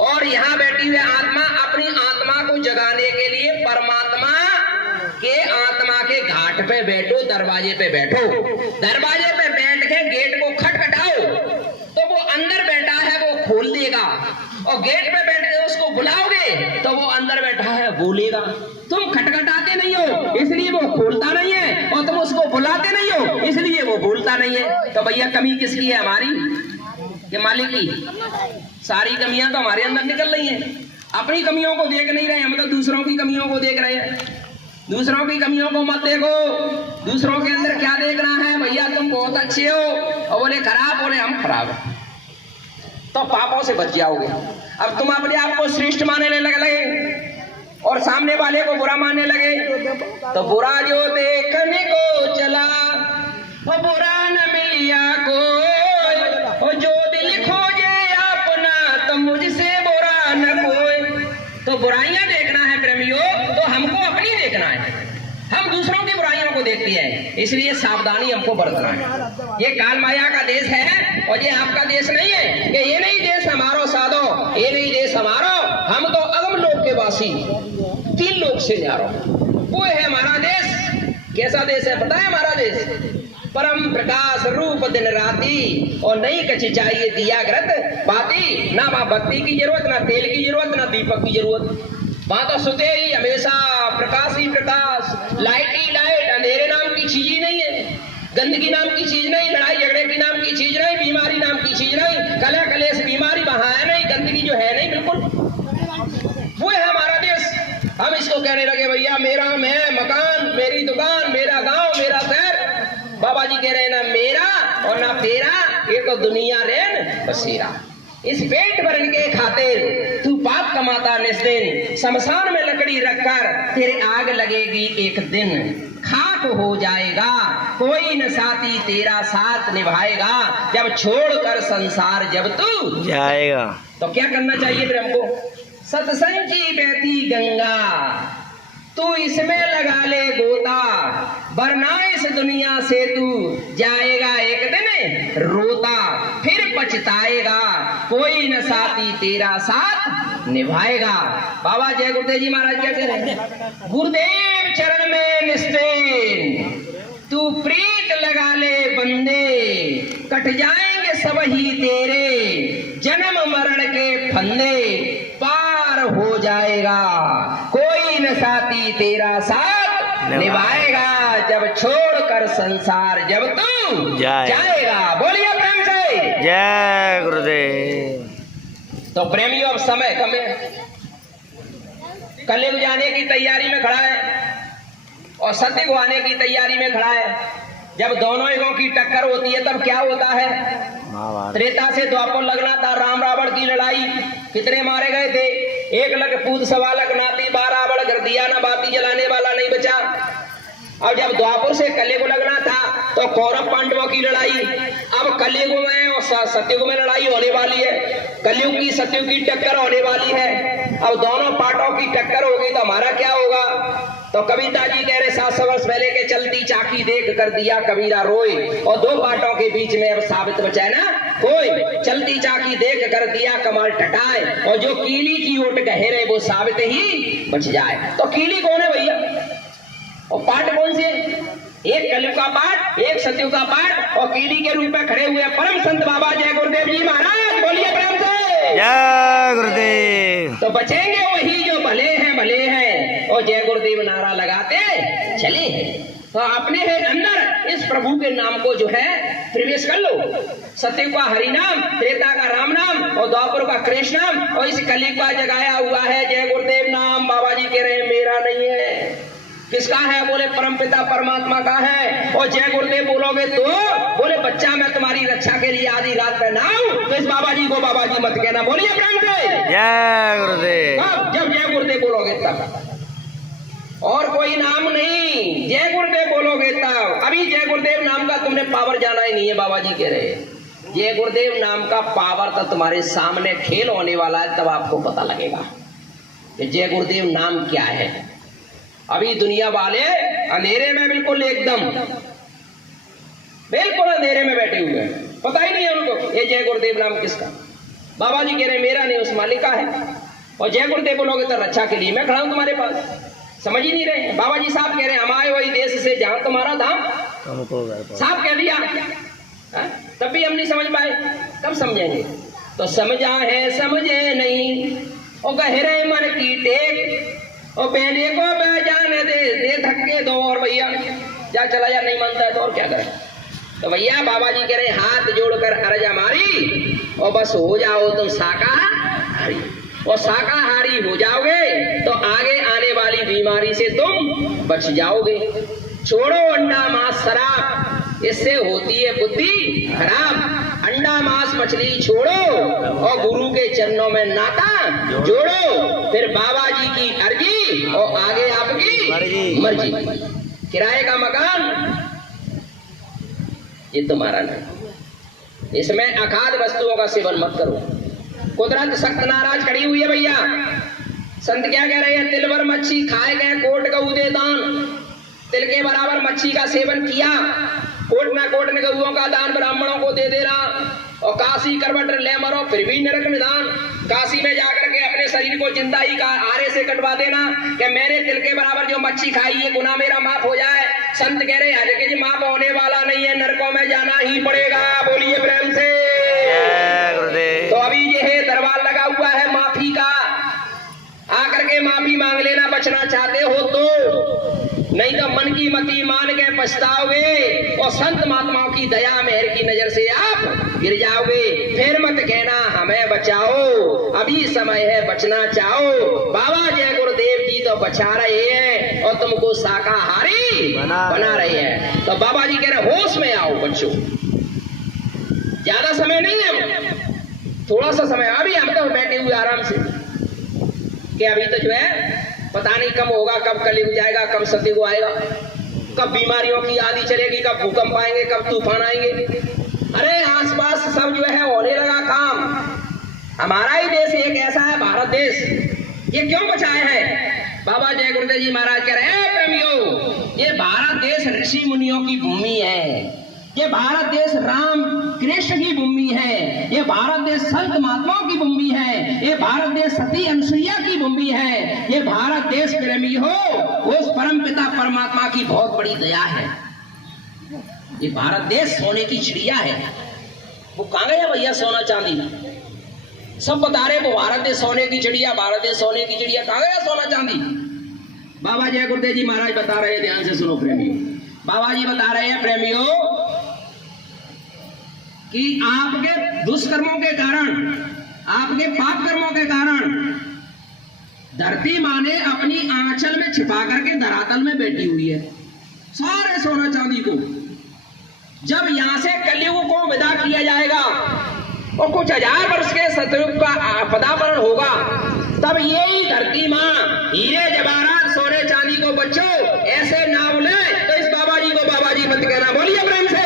और यहाँ बैठी हुई आत्मा अपनी आत्मा को जगाने के लिए परमात्मा के आत्मा के घाट पे बैठो, दरवाजे पे बैठो, दरवाजे पे बैठ के गेट को खटखटाओ तो वो अंदर बैठा है वो खोल देगा, और गेट पे बैठ के उसको बुलाओगे तो वो अंदर बैठा है बोलेगा। तुम खटखटाते नहीं हो इसलिए वो खोलता नहीं है, और तुम उसको बुलाते नहीं हो इसलिए वो बोलता नहीं है। तो भैया कमी किसकी है? हमारी ये मालिक की। सारी कमियां तो हमारे अंदर निकल रही हैं, अपनी कमियों को देख नहीं रहे, हम तो दूसरों की कमियों को देख रहे हैं। दूसरों की कमियों को मत देखो, दूसरों के अंदर क्या देखना है? भैया तुम बहुत अच्छे हो, और बोले खराब, बोले हम खराब हैं, तो पापों से बच जाओगे। अब तुम अपने आप को श्रेष्ठ मानने लगे और सामने वाले को बुरा मानने लगे, तो बुरा जो देखने को चला वो बुरा न मिलिया कोई, और जो दिल खोजे अपना तो मुझसे बुरा न कोई। तो बुराइयां देखना है प्रेमियों तो हमको अपनी देखना है, हम दूसरों की बुराइयों को देखते हैं, इसलिए सावधानी हमको बरतना है। ये काल माया का देश है और ये आपका देश नहीं है, कि ये नहीं देश हमारो साधो, ये नहीं देश हमारो, हम तो अगम लोक के वासी, 3 लोक से न्यारो, वो है हमारा देश। कैसा देश है पता है हमारा देश? परम प्रकाश रूप दिन राती, और नहीं कछ चाहिए दिया ग्रत बाती, ना वहां बत्ती की जरूरत, ना तेल की जरूरत, ना दीपक की जरूरत, वहां तो सुते ही हमेशा प्रकाश ही प्रकाश, लाइट ही लाइट, अंधेरे नाम की चीज ही नहीं है, गंदगी नाम की चीज नहीं, लड़ाई झगड़े की नाम की चीज नहीं, बीमारी नाम की चीज नहीं, कला कलेश बीमारी वहां है नहीं, गंदगी जो है नहीं, बिल्कुल वो है हमारा देश। हम इसको कहने लगे भैया मेरा, मैं मकान, मेरी दुकान, मेरा गांव, मेरा शहर। बाबा जी कह रहे हैं ना मेरा और ना तेरा, ये तो दुनिया रेन बसेरा। इस पेट भरने के खातिर तू पाप कमाता निस्दिन, शमशान में लकड़ी रखकर तेरे आग लगेगी एक दिन, खाक हो जाएगा कोई न साथी तेरा साथ निभाएगा, जब छोड़कर संसार जब तू जाएगा। तो क्या करना चाहिए फिर हमको? सत्संग की बहती गंगा तू इसमें लगा ले गोता, वरना इस दुनिया से तू जाएगा एक दिन रोता, फिर पछताएगा कोई न साथी तेरा साथ निभाएगा। बाबा जय गुरुदेव जी महाराज क्या कह रहे हैं? गुरुदेव चरण में निस्तेन तू प्रीत लगा ले बंदे, कट जाएंगे सब ही तेरे जन्म मरण के फंदे, पार हो जाएगा कोई न साथी तेरा साथ निभाएगा, जब छोड़कर संसार जब तू जाएगा। बोलिए प्रेम से जय गुरुदेव। तो प्रेमियों अब समय कम है, कलयुग जाने की तैयारी में खड़ा है और सत्य को आने की तैयारी में खड़ा है। जब दोनों युगों की टक्कर होती है तब क्या होता है? त्रेता से द्वापर लगना था, राम रावण की लड़ाई, कितने मारे गए थे? 1 लख पूत 1.25 लाख नाती, 12 रावण कर दिया ना बाती, जलाने वाला नहीं बचा। और जब द्वापर से कलयुग लगना था तो कौरव पांडवों की लड़ाई, अब कलयुग में और सतयुग में लड़ाई होने वाली है, कलयुग की सतयुग की टक्कर होने वाली है। अब दोनों पार्टों की टक्कर होगी तो हमारा क्या होगा? तो कविता जी कह रहे 700 वर्ष पहले के चलती चाकी देख कर दिया कबीरा रोए, और 2 पार्टों के बीच में अब साबित बचा है ना कोई, चलती चाकी देख कर दिया कमाल टटाए, और जो कीली की ओट गहरे वो साबित ही बच जाए। तो कीली कौन है भैया और पाठ कौन से? एक कलयुग का पाठ, एक सतयुग का पाठ, और कीली के रूप में खड़े हुए परम संत बाबा जय गुरुदेव जी महाराज। बोलिए प्रेम से जय गुरुदेव। तो बचेंगे वही जो भले हैं और जय गुरुदेव नारा लगाते चले। तो अपने अंदर इस प्रभु के नाम को जो है प्रवेश कर लो। सतयुग का हरि नाम, त्रेता का राम नाम और द्वापर का कृष्ण नाम, और इस कलयुग का जगाया हुआ है जय गुरुदेव नाम। बाबा जी कह रहे हैं मेरा नहीं है, किसका है? बोले परमपिता परमात्मा का है। और जय गुरुदेव बोलोगे तो बोले बच्चा मैं तुम्हारी रक्षा के लिए आधी रात में ना आऊं, तो इस बाबा जी को बाबा जी मत कहना। बोलिए प्रेम से जय गुरुदेव। जब जय गुरुदेव बोलोगे तब, और कोई नाम नहीं, जय गुरुदेव बोलोगे तब। अभी जय गुरुदेव नाम का तुमने पावर जाना ही नहीं है, बाबा जी कह रहे हैं। जय गुरुदेव नाम का पावर तो तुम्हारे सामने खेल होने वाला है, तब आपको पता लगेगा। कि जय गुरुदेव नाम क्या है। अभी दुनिया वाले अंधेरे में बिल्कुल एकदम बिल्कुल अंधेरे में बैठे हुए हैं, पता ही नहीं है उनको ये जय गुरुदेव नाम किसका। बाबा जी कह रहे मेरा नहीं उस मालिक का है, और जय गुरुदेव बोलोगे तो रक्षा के लिए मैं खड़ा हूं तुम्हारे पास। समझ ही नहीं रहे। बाबा जी साहब कह रहे हैं हम आए वही देश से जहां तुम्हारा धाम। साहब कह दिया, तब भी हम नहीं समझ पाए, कब समझेंगे। तो समझा है समझे नहीं, और गहरे मन की टेक, और पहले को जाने दे धक्के दो, और भैया जा चला जा, नहीं मानता है तो और क्या करें। तो भैया बाबा जी कह रहे हाथ जोड़कर अर्ज हमारी, और बस हो जाओ तुम शाकाहारी, और शाकाहारी हो जाओगे तो आगे आने वाली बीमारी से तुम बच जाओगे। छोड़ो अंडा मांस शराब, इससे होती है बुद्धि खराब। अंडा मांस मछली छोड़ो और गुरु के चरणों में नाता जोड़ो, फिर बाबा जी की अर्जी और आगे आपकी मर्जी। किराए का मकान ये तुम्हारा नहीं, इसमें अखाद्य वस्तुओं का सेवन मत करो। कुदरत सख्त नाराज खड़ी हुई है भैया। संत क्या कह रहे हैं, तिल भर मच्छी खाए गए कोट गऊ दे दान। तिल के बराबर मच्छी का सेवन किया, कोट न कोट ने गऊओं का दान ब्राह्मणों को दे देना, और काशी करवट ले मरो फिर भी नरक निदान। काशी में जाकर के अपने शरीर को जिंदा ही का आरे से कटवा देना कि मैंने तिल के बराबर जो मच्छी खाई है गुनाह मेरा माफ हो जाए। संत कह रहे हैं जी माफ होने वाला नहीं है, नरकों में जाना ही पड़ेगा। बोलिए प्रेम से। तो अभी ये है दरबार लगा हुआ है माफी का, आकर के माफी मांग लेना बचना चाहते हो तो, नहीं तो मन की मति मान के पछताओगे, और संत महात्माओं की दया मेहर की नजर से आप गिर जाओगे। फिर मत कहना हमें बचाओ, अभी समय है बचना चाहो। बाबा जय गुरुदेव जी तो बचा रहे हैं और तुमको शाकाहारी बना रहे हैं। तो बाबा जी कह रहे होश में आओ बच्चों, ज्यादा समय नहीं है, थोड़ा सा समय। अभी हम तो बैठे हुए आराम से, कि अभी तो जो है पता नहीं कब होगा, कब कलयुग जाएगा, कब सतयुग आएगा, कब बीमारियों की आदि चलेगी, कब भूकंप आएंगे, कब तूफान आएंगे। अरे आसपास सब जो है होने लगा काम। हमारा ही देश एक ऐसा है भारत देश, ये क्यों बचाए है। बाबा जय गुरुदेव जी महाराज कह रहे हैं प्रेमियों, ये भारत देश ऋषि मुनियों की भूमि है, ये भारत देश राम कृष्ण की भूमि है, ये भारत देश संत महात्माओं की भूमि है, ये भारत देश सती अनुसुईया की भूमि है, ये भारत देश प्रेमी हो उस परम पिता परमात्मा की बहुत बड़ी दया है। ये भारत देश सोने की चिड़िया है। वो कहाँ गया भैया सोना चांदी, सब बता रहे वो भारत देश सोने की चिड़िया, भारत देश सोने की चिड़िया, कहाँ गया सोना चांदी। बाबा जय गुरुदेव जी महाराज बता रहे हैं, ध्यान से सुनो प्रेमियों। बाबा जी बता रहे हैं प्रेमियों कि आपके दुष्कर्मों के कारण, आपके पाप कर्मों के कारण धरती माँ ने अपनी आंचल में छिपा करके धरातल में बैठी हुई है सारे सोना चांदी को। जब यहां से कलयुग को विदा किया जाएगा और कुछ हजार वर्ष के सतयुग का पदार्पण होगा, तब यही धरती माँ हीरे जवाहरात सोने चांदी को बच्चों ऐसे ना बोले तो इस बाबा जी को बाबा जी मत कहना। बोलिए प्रेम से।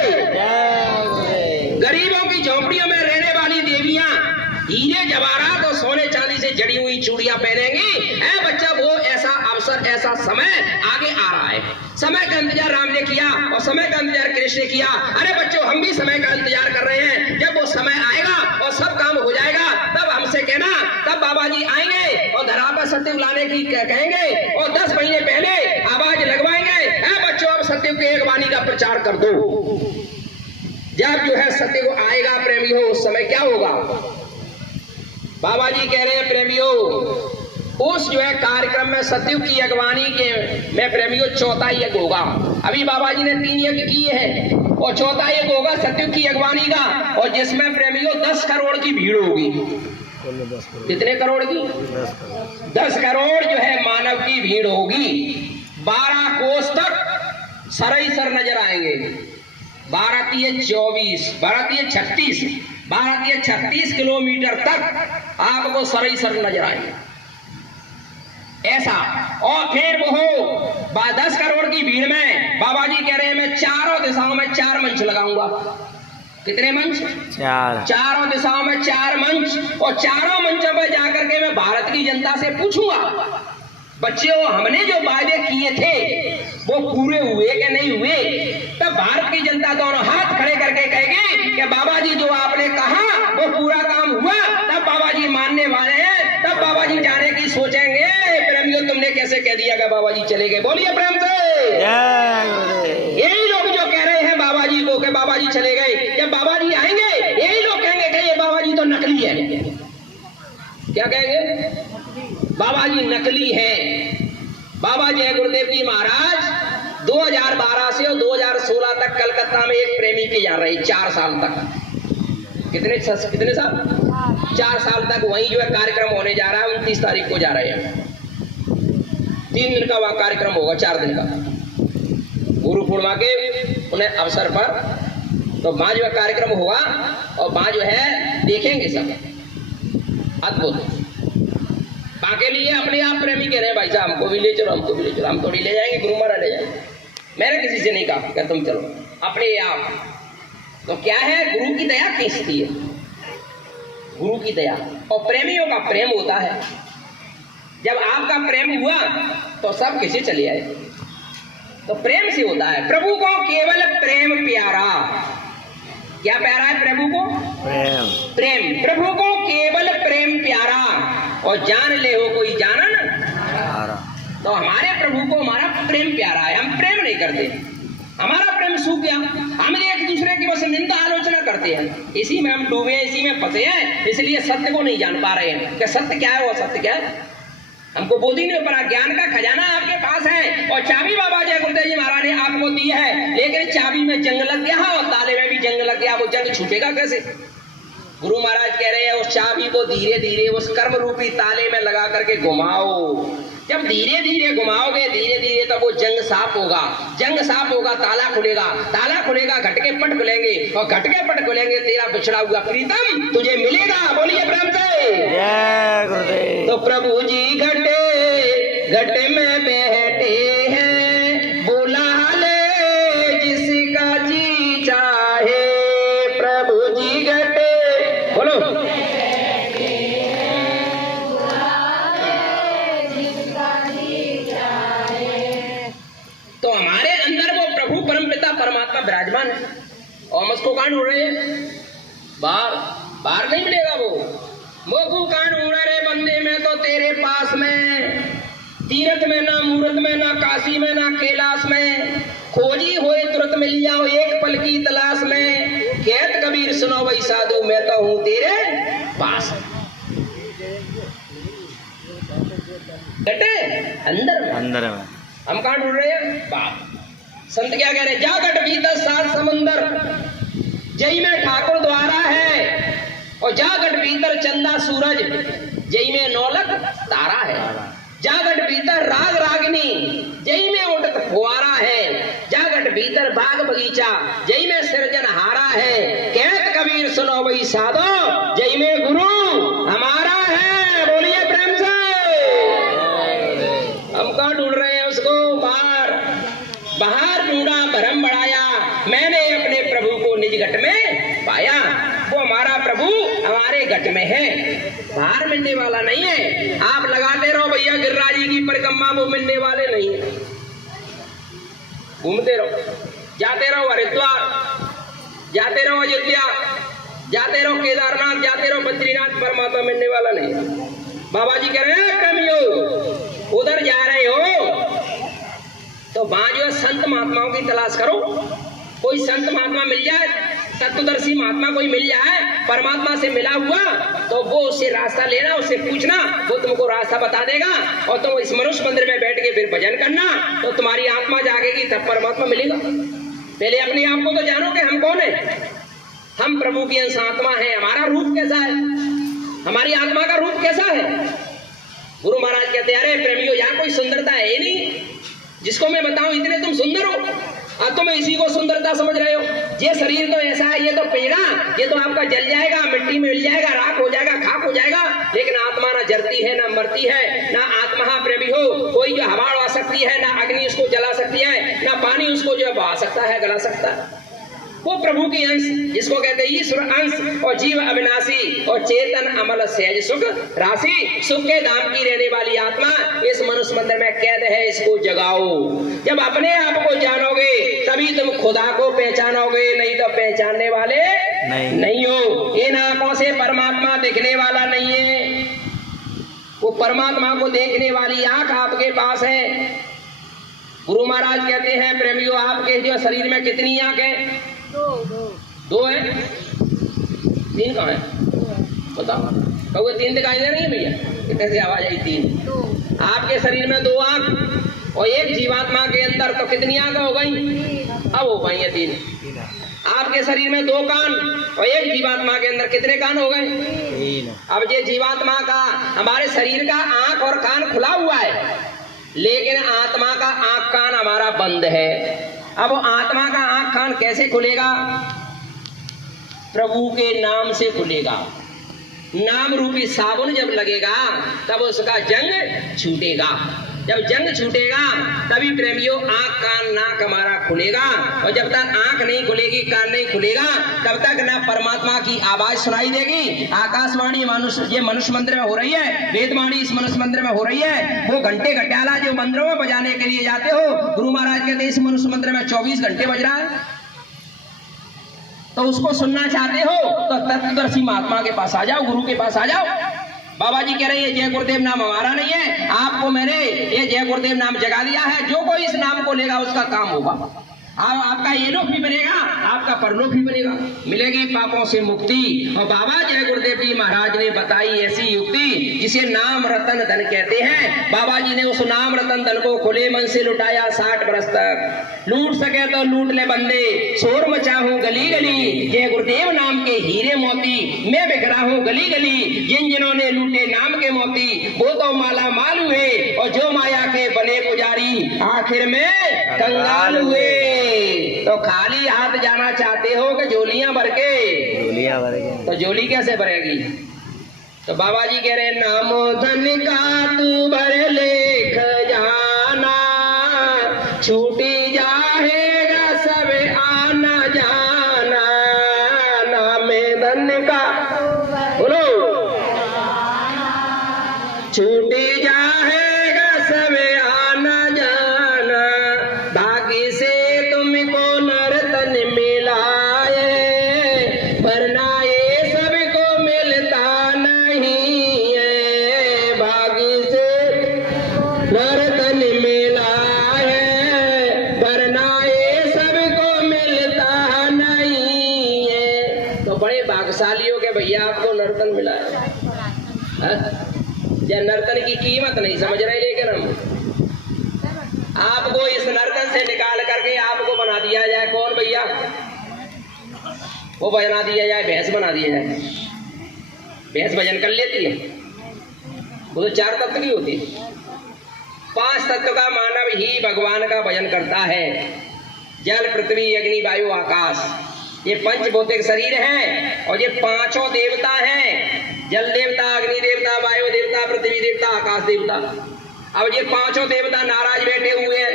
गरीबों की झोपड़ियों में रहने वाली देवियां हीरे जवाहरात और सोने चांदी से जड़ी हुई चूड़ियां पहनेंगी। ऐ बच्चा वो ऐसा अवसर, ऐसा समय आगे आ रहा है। समय का इंतजार राम ने किया और समय का इंतजार कृष्ण ने किया। अरे बच्चों हम भी समय का इंतजार कर रहे हैं। जब वो समय आएगा और सब काम हो जाएगा तब हमसे कहना, तब बाबा जी आएंगे और धरा पर सत्ययुग लाने की कहेंगे और 10 महीने पहले आवाज लगवाएंगे, ऐ बच्चों अब सत्ययुग की एक वाणी का प्रचार कर दो। जब जो है सत्ययुग आएगा प्रेमियों, उस समय क्या होगा। बाबा जी कह रहे हैं प्रेमियों, उस जो है कार्यक्रम में सत्ययुग की अगवानी के में प्रेमियों चौथा यज्ञ होगा। अभी बाबा जी ने 3 यज्ञ किए हैं और चौथा यज्ञ होगा सत्ययुग की अगवानी का, और जिसमें प्रेमियों 10 करोड़ की भीड़ होगी। कितने करोड़ की? 10 करोड़ जो है मानव की भीड़ होगी। 12 कोस तक सर ही सर नजर आएंगे। 12 तिये 24, 12 तिये 36, 12 तिये 36 किलोमीटर तक आपको सर ही सर नजर आएंगे ऐसा। और फिर वो 10 करोड़ की भीड़ में बाबा जी कह रहे हैं मैं चारों दिशाओं में 4 मंच लगाऊंगा। कितने मंच? 4। चारों दिशाओं में 4 मंच, और चारों मंचों पर जाकर के मैं भारत की जनता से पूछूंगा, बच्चों हमने जो वायदे किए थे वो पूरे हुए कि नहीं हुए? तब भारत की जनता दोनों हाथ खड़े करके कहेगी कि बाबा जी जो आपने कहा वो पूरा काम हुआ, तब बाबा जी मानने वाले हैं, तब बाबा जी जाने की सोचेंगे। प्रेमियों तुमने कैसे कह दिया कि बाबा जी चले गए? बोलिए प्रेम से। जय गुरुदेव। यही लोग जो कह रहे हैं बाबा जी को कि बाबा जी चले गए, जब बाबा जी आएंगे यही लोग कहेंगे कि ये बाबा जी तो नकली है। क्या कहेंगे? बाबा जी नकली हैं। बाबा जय गुरुदेव जी महाराज 2012 से और 2016 तक कलकत्ता में एक प्रेमी की जा रही 4 साल तक। कितने साल? 4 साल तक वहीं जो है कार्यक्रम होने जा रहा है। 29 तारीख को जा रहे हैं। 3 दिन का वह कार्यक्रम होगा, 4 दिन का, गुरु पूर्णिमा के उन्हें अवसर पर। तो वहां जो है कार्यक्रम होगा और वहां जो है देखेंगे सब अद्भुत। बाकी लिए अपने आप प्रेमी कह रहे हैं भाई साहब हमको भी ले चलो, हमको भी ले चलो। हम थोड़ी ले जाएंगे, गुरु महाराज ले जाएंगे। मैंने किसी से नहीं कहा कि तुम चलो, अपने आप। तो क्या है? गुरु की दया खींचती है, गुरु की दया। और प्रेमियों का प्रेम होता है। जब आपका प्रेम हुआ तो सब किसी चले आए। तो प्रेम से होता है। प्रभु को केवल प्रेम प्यारा। क्या प्यारा है प्रभु को? प्रेम। प्रभु को केवल प्रेम प्यारा, और जान ले हो कोई जानन। तो हमारे प्रभु को हमारा प्रेम प्यारा है। हम प्रेम नहीं करते, हमारा प्रेम सूख गया। हम एक दूसरे की बस निंदा आलोचना करते हैं। इसी में हम डूबे, इसी में फंसे हैं। इसलिए सत्य को नहीं जान पा रहे हैं कि सत्य क्या है, वो सत्य क्या है हमको बोधी नहीं पड़ा। ज्ञान का खजाना आपके पास है और चाबी बाबा जय गुरुदेव जी महाराज ने आपको दी है, लेकिन चाबी में जंग लग गया और ताले में भी जंग लग गया। वो जंग छूटेगा कैसे? गुरु महाराज कह रहे हैं उस चाबी को धीरे धीरे उस कर्म रूपी ताले में लगा करके घुमाओ। जब धीरे धीरे घुमाओगे, धीरे धीरे तब वो जंग साफ होगा। जंग साफ होगा, ताला खुलेगा। ताला खुलेगा, घटके पट खुलेंगे, और घटके पट खुलेंगे, तेरा बिछड़ा हुआ प्रीतम तुझे मिलेगा। बोलिए प्रेम से जय गुरुदेव। तो प्रभु जी घटे में बैठे हैं, बुला ले जिसका जी चाहे। प्रभु जी घटे, बोलो, तो हमारे अंदर वो प्रभु परमपिता परमात्मा विराजमान है। और मुझको कांड उड़ रहे हैं, बाहर नहीं मिलेगा। वो कांड उड़ रहे बंदे में तो तेरे पास में, तीरथ में ना, मूरत में ना, काशी में ना, कैलाश में, खोजी होए तुरंत मिल जाओ एक पल की तलाश में। कहत कबीर सुनो वही साधु मैं तो हूँ तेरे पास। अंदर में हम कहाँ ढूंढ रहे हैं? बाप संत क्या कह रहे हैं? जा घट भीतर 7 समंदर, जय में ठाकुर द्वारा है। और जा घट भीतर चंदा सूरज, जय में नौलख तारा है। जागट भीतर राग रागनी, जय में उठत फुआरा है। जागट भीतर बाग बगीचा, जय में सृजन हारा है। कहत कबीर सुनो वही साधो, जय में गुरु हमारा है। बोलिए प्रेम से। हम कहाँ ढूंढ रहे हैं उसको? बाहर ढूंढा, भरम बढ़ाया, मैंने अपने प्रभु को निज घट में पाया। वो हमारा प्रभु हमारे घट में है, बाहर मिलने वाला नहीं है। आप लगाते रहो भैया गिरिराज जी की परिक्रमा, वो मिलने वाले नहीं है। घूमते रहो, जाते रहो हरिद्वार, जाते रहो अयोध्या, जाते रहो केदारनाथ, जाते रहो बद्रीनाथ, परमात्मा मिलने वाला नहीं है। बाबा जी कह रहे हैं प्रेमियों उधर जा रहे हो तो वहां जो संत महात्माओं की तलाश करो। कोई संत महात्मा मिल जाए, तत्वदर्शी महात्मा कोई मिल जाए, परमात्मा से मिला हुआ, तो वो उससे रास्ता लेना, उससे पूछना, वो तुमको रास्ता बता देगा। और तुम इस मनुष्य मंदिर में बैठ के फिर भजन करना, तो तुम्हारी आत्मा जागेगी, तब परमात्मा मिलेगा। पहले अपने आप को तो जानो कि हम कौन है। हम प्रभु की अंश आत्मा है। हमारा रूप कैसा है? हमारी आत्मा का रूप कैसा है? गुरु महाराज कहते हैं अरे प्रेमियों यहाँ कोई सुंदरता है ही नहीं जिसको मैं बताऊं इतने तुम सुंदर हो, और तुम इसी को सुंदरता समझ रहे हो। ये शरीर तो ऐसा है, ये तो पेड़ा, ये तो आपका जल जाएगा, मिट्टी में मिल जाएगा, राख हो जाएगा, खाक हो जाएगा। लेकिन आत्मा ना जलती है ना मरती है। ना आत्मा प्रेमी हो कोई जो हवा उड़ा सकती है, ना अग्नि उसको जला सकती है, ना पानी उसको जो बहा सकता है, गला सकता है। वो प्रभु के अंश जिसको कहते हैं ईश्वर अंश और जीव अविनाशी और चेतन अमल सहज सुख राशि सुख के धाम की रहने वाली आत्मा इस मनुष्य मंदिर में कैद है, इसको जगाओ। जब अपने आप को जानोगे तभी तुम खुदा को पहचानोगे, नहीं तो पहचानने वाले नहीं हो। इन आंखों से परमात्मा दिखने वाला नहीं है, वो परमात्मा को देखने वाली आंख आपके पास है। गुरु महाराज कहते हैं प्रेमियों, आपके जो शरीर में कितनी आंख है? दो है? तीन कहाँ है बताओ? कहो तीन दिखाई दे रही है भैया, कितने से आवाज आई? तीन। आपके शरीर में दो आंख और एक जीवात्मा के अंदर तो कितनी आंख हो गई? अब हो पाई है तीन। आपके शरीर में दो कान और एक जीवात्मा के अंदर कितने कान हो गए? अब ये जीवात्मा का हमारे शरीर का आंख और कान खुला हुआ है, लेकिन आत्मा का आंख कान हमारा बंद है। अब आत्मा का आंख कान कैसे खुलेगा? प्रभु के नाम से खुलेगा। नाम रूपी साबुन जब लगेगा तब उसका जंग छूटेगा। जब जंग छूटेगा तभी प्रेमियों आंख कान नाक हमारा खुलेगा। और जब तक आंख नहीं खुलेगी, कान नहीं खुलेगा, तब तक ना परमात्मा की आवाज सुनाई देगी। आकाशवाणी ये मनुष्य मंदिर में हो रही है, वेदवाणी इस मनुष्य मंदिर में हो रही है। वो घंटे घटाला जो मंदिरों में बजाने के लिए जाते हो, गुरु महाराज कहते इस मनुष्य मंदिर में 24 घंटे बज रहा है, तो उसको सुनना चाहते हो तो तत्वदर्शी महात्मा के पास आ जाओ, गुरु के पास आ जाओ। बाबा जी कह रहे हैं जय गुरुदेव नाम हमारा नहीं है, आपको मैंने ये जय गुरुदेव नाम जगा दिया है। जो कोई इस नाम को लेगा उसका काम होगा। आपका ये लोक भी बनेगा, आपका परलोक भी बनेगा, मिलेगी पापों से मुक्ति। और बाबा जय गुरुदेव जी महाराज ने बताई ऐसी युक्ति जिसे नाम रतन धन कहते हैं। बाबा जी ने उस नाम रतन धन को खुले मन से लुटाया 60 बरस तक। लूट सके तो लूट ले बंदे, शोर मचाऊं गली गली, जय गुरुदेव नाम के हीरे मोती मैं बिखरा हूँ गली गली। जिन जिन्होंने लूटे नाम के मोती वो तो माला माल हुए, और जो माया के बने पुजारी आखिर में कंगाल हुए। तो खाली हाथ जाना चाहते हो कि झोलियां भर के? तो झोली कैसे भरेगी? तो बाबा जी कह रहे हैं नामो धन का तू भर लेख जाना, छूटी जाएगा सब आना जाना। नामे धन का बोलो, छूटी जाएगा सब आना जाना। भाग्य से तुमको नर्तन मिलाए, वरना ये सबको मिलता नहीं है। भाग्य से नर्तन मिला है, वरना ये सबको मिलता नहीं है। तो बड़े भाग्यशाली हो गए भैया, आपको नर्तन मिला है। या नर्तन की कीमत नहीं समझ रहे, लेकिन हम आपको इस नर्तन से निकाल करके आपको बना दिया जाए कौन भैया? वो बना दिया जाए, भैंस बना दिया जाए। भैंस भजन कर लेती है, वो तो 4 तत्व की होती है। 5 तत्व का मानव ही भगवान का भजन करता है। जल पृथ्वी अग्नि वायु आकाश, ये पंचभौतिक शरीर है और ये 5 देवता हैं। जल देवता, अग्नि देवता, वायु देवता, पृथ्वी देवता, आकाश देवता। अब ये 5 देवता नाराज बैठे हुए हैं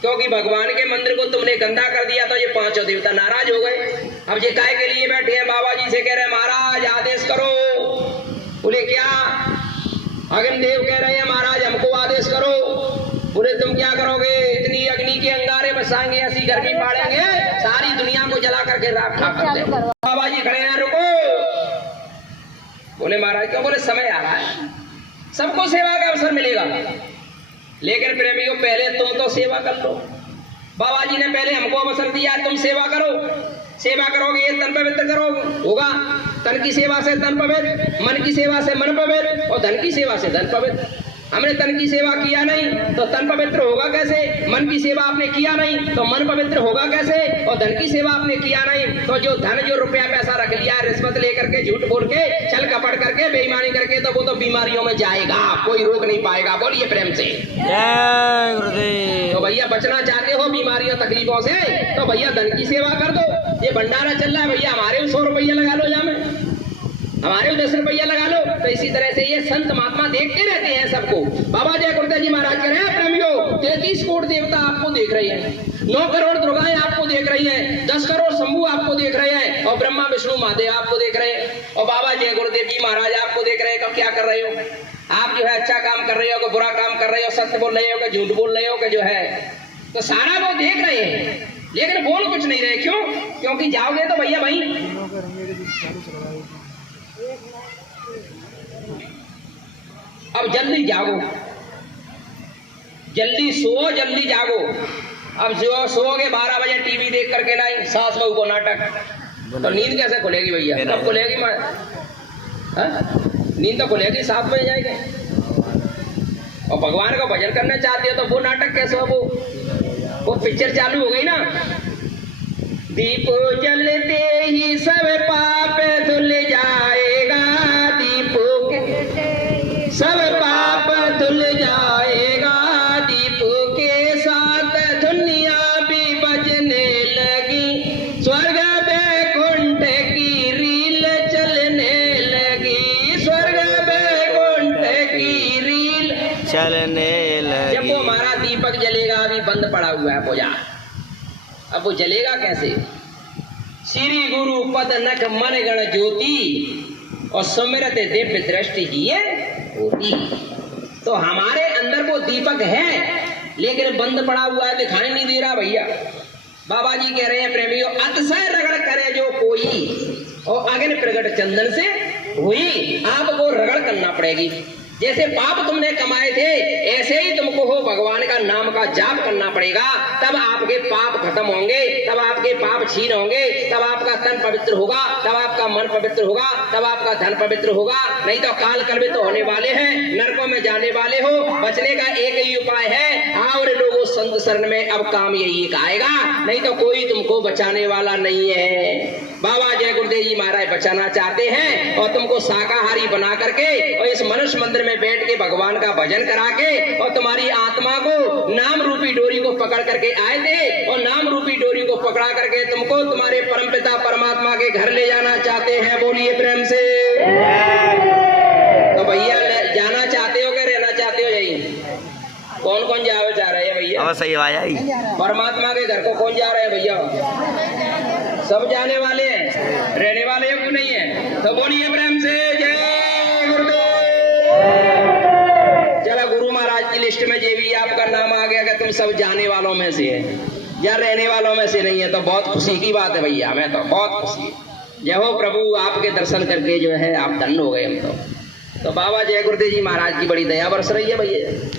क्योंकि भगवान के मंदिर को तुमने गंदा कर दिया, तो ये 5 देवता नाराज हो गए। अब ये काय के लिए बैठे हैं? बाबा जी से कह रहे हैं महाराज आदेश करो। बोले क्या? अग्निदेव कह रहे हैं महाराज हमको आदेश करो। बोले तुम क्या करोगे? इतनी अग्नि के अंगारे बसाएंगे, ऐसी गर्मी पाड़ेंगे, सारी दुनिया को जला करके राख कर देंगे। बाबा जी खड़े हैं, रुको। बोले महाराज क्यों? बोले समय आ रहा है, सबको सेवा का अवसर मिलेगा, लेकिन प्रेमियों पहले तुम तो सेवा कर लो। बाबा जी ने पहले हमको अवसर दिया, तुम सेवा करो। सेवा करोगे तन पवित्र करो होगा। तन की सेवा से तन पवित्र, मन की सेवा से मन पवित्र, और धन की सेवा से धन पवित्र। हमने तन की सेवा किया नहीं तो तन पवित्र होगा कैसे? मन की सेवा आपने किया नहीं तो मन पवित्र होगा कैसे? और धन की सेवा आपने किया नहीं तो जो धन जो रुपया पैसा रख लिया रिश्वत लेकर के, झूठ बोल के, छल कपट करके, बेईमानी करके, तो वो तो बीमारियों में जाएगा, कोई रोग नहीं पाएगा। बोलिए प्रेम से जय गुरुदेव। तो भैया बचना चाहते हो बीमारियों तकलीफों से तो भैया धन की सेवा कर दो। ये भंडारा चल रहा है भैया, हमारे 100 रुपया लगा लो, यहाँ में हमारे 10 रुपया लगा लो। तो इसी तरह से ये संत महात्मा देखते रहते हैं सबको। बाबा जय गुरुदेव जी महाराज कह रहे हैं प्रेमियों 33 करोड़ देवता आपको देख रहे हैं, 9 करोड़ दुर्गाएं आपको देख रही हैं, 10 करोड़ शंभू आपको देख रहे हैं, और ब्रह्मा विष्णु महादेव आपको देख रहे हैं, और बाबा जय गुरुदेव जी महाराज आपको देख रहे हैं। कब क्या कर रहे हो आप? जो है अच्छा काम कर रहे हो कि बुरा काम कर रहे हो, सत्य बोल रहे हो कि झूठ बोल रहे हो कि जो है, तो सारा वो देख रहे हैं, लेकिन बोल कुछ नहीं रहे। क्यों? क्योंकि जाओगे तो भैया भाई अब जल्दी जागो, जल्दी सो, जल्दी जागो। अब जो सोओगे 12 बजे टीवी देख करके नहीं, सास बहू को नाटक, तो नींद कैसे खुलेगी भैया? कब खुलेगी? नींद तो खुलेगी 7 बजे जाएगी। और भगवान का भजन करना चाहते हो तो वो नाटक कैसे हो? वो पिक्चर चालू हो गई ना, दीप जलते ही सब पाप धुल जाएगा, दीप सब पाप धुल जाएगा, दीप के साथ दुनिया भी बजने लगी, स्वर्ग वैकुंठ की रील चलने लगी, स्वर्ग वैकुंठ की रील चलने लगी। जब वो हमारा दीपक जलेगा, अभी बंद पड़ा हुआ है पूजा, अब वो जलेगा कैसे? श्री गुरु पद नख मन गण ज्योति और सुमिरत दिव्य दृष्टि ही होती। तो हमारे अंदर वो दीपक है, लेकिन बंद पड़ा हुआ है, दिखाई नहीं दे रहा भैया। बाबा जी कह रहे हैं प्रेमियों, अतिशय रगड़ करे जो कोई, और अग्नि प्रगट चंदन से हुई, आपको रगड़ करना पड़ेगी। जैसे पाप तुमने कमाए थे, ऐसे ही तुमको हो भगवान का नाम का जाप करना पड़ेगा, तब आपके पाप खत्म होंगे, तब आपके पाप छीन होंगे, तब आपका तन पवित्र होगा, तब आपका मन पवित्र होगा, तब आपका धन पवित्र होगा। नहीं तो काल कलवित तो होने वाले हैं, नरकों में जाने वाले हो। बचने का एक ही उपाय है, आओ रे लोगों संत शरण में, अब काम यही एक आएगा, नहीं तो कोई तुमको बचाने वाला नहीं है। बाबा जय गुरुदेव जी महाराज बचाना चाहते हैं, और तुमको शाकाहारी बना करके और इस मनुष्य मंदिर में बैठ के भगवान का भजन करा के, और तुम्हारी आत्मा को नाम रूपी डोरी को पकड़ करके आए थे, और नाम रूपी डोरी को पकड़ा करके तुमको तुम्हारे परमपिता परमात्मा के घर ले जाना चाहते हैं। बोलिए प्रेम से। तो भैया जाना चाहते हो क्या रहना चाहते हो? यही कौन कौन जावे जा रहे हैं भैया? सही आया ही। परमात्मा के घर को कौन जा रहे हैं भैया? सब जाने वाले हैं, रहने वाले क्यों नहीं है? तो बोलिए प्रेम से जय गुरुदेव। चलो गुरु महाराज की लिस्ट में जे भी आपका नाम आ गया कि तुम सब जाने वालों में से है या रहने वालों में से नहीं है, तो बहुत खुशी की बात है भैया, हमें तो बहुत खुशी। जय हो प्रभु, आपके दर्शन करके जो है आप धन्य हो गए हम तो बाबा जय गुरुदेव जी महाराज की बड़ी दया बरस रही है भैया।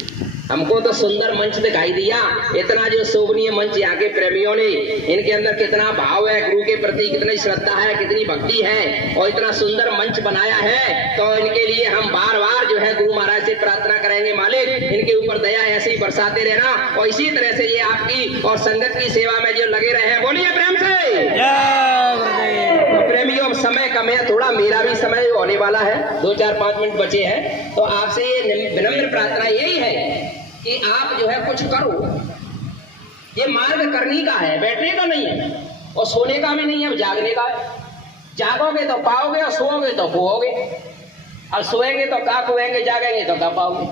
हमको तो सुंदर मंच दिखाई दिया, इतना जो शोभनीय मंच यहाँ के प्रेमियों ने, इनके अंदर कितना भाव है गुरु के प्रति, कितनी श्रद्धा है, कितनी भक्ति है, और इतना सुंदर मंच बनाया है। तो इनके लिए हम बार बार जो है गुरु महाराज से प्रार्थना करेंगे, मालिक इनके ऊपर दया ऐसे ही बरसाते रहना, और इसी तरह से ये आपकी और संगत की सेवा में जो लगे रहे। बोलिए प्रेम से। तो प्रेमियों समय कम है, थोड़ा मेरा भी समय होने वाला है, 2-4-5 मिनट बचे हैं, तो आपसे ये विनम्र प्रार्थना यही है कि आप जो है कुछ करो। ये मार्ग करने का है, बैठने का नहीं है, और सोने का भी नहीं है, जागने का है। जागोगे तो पाओगे, और सोओगे तो खोओगे, और सोएंगे तो का खोएंगे, जागेंगे तो का पाओगे।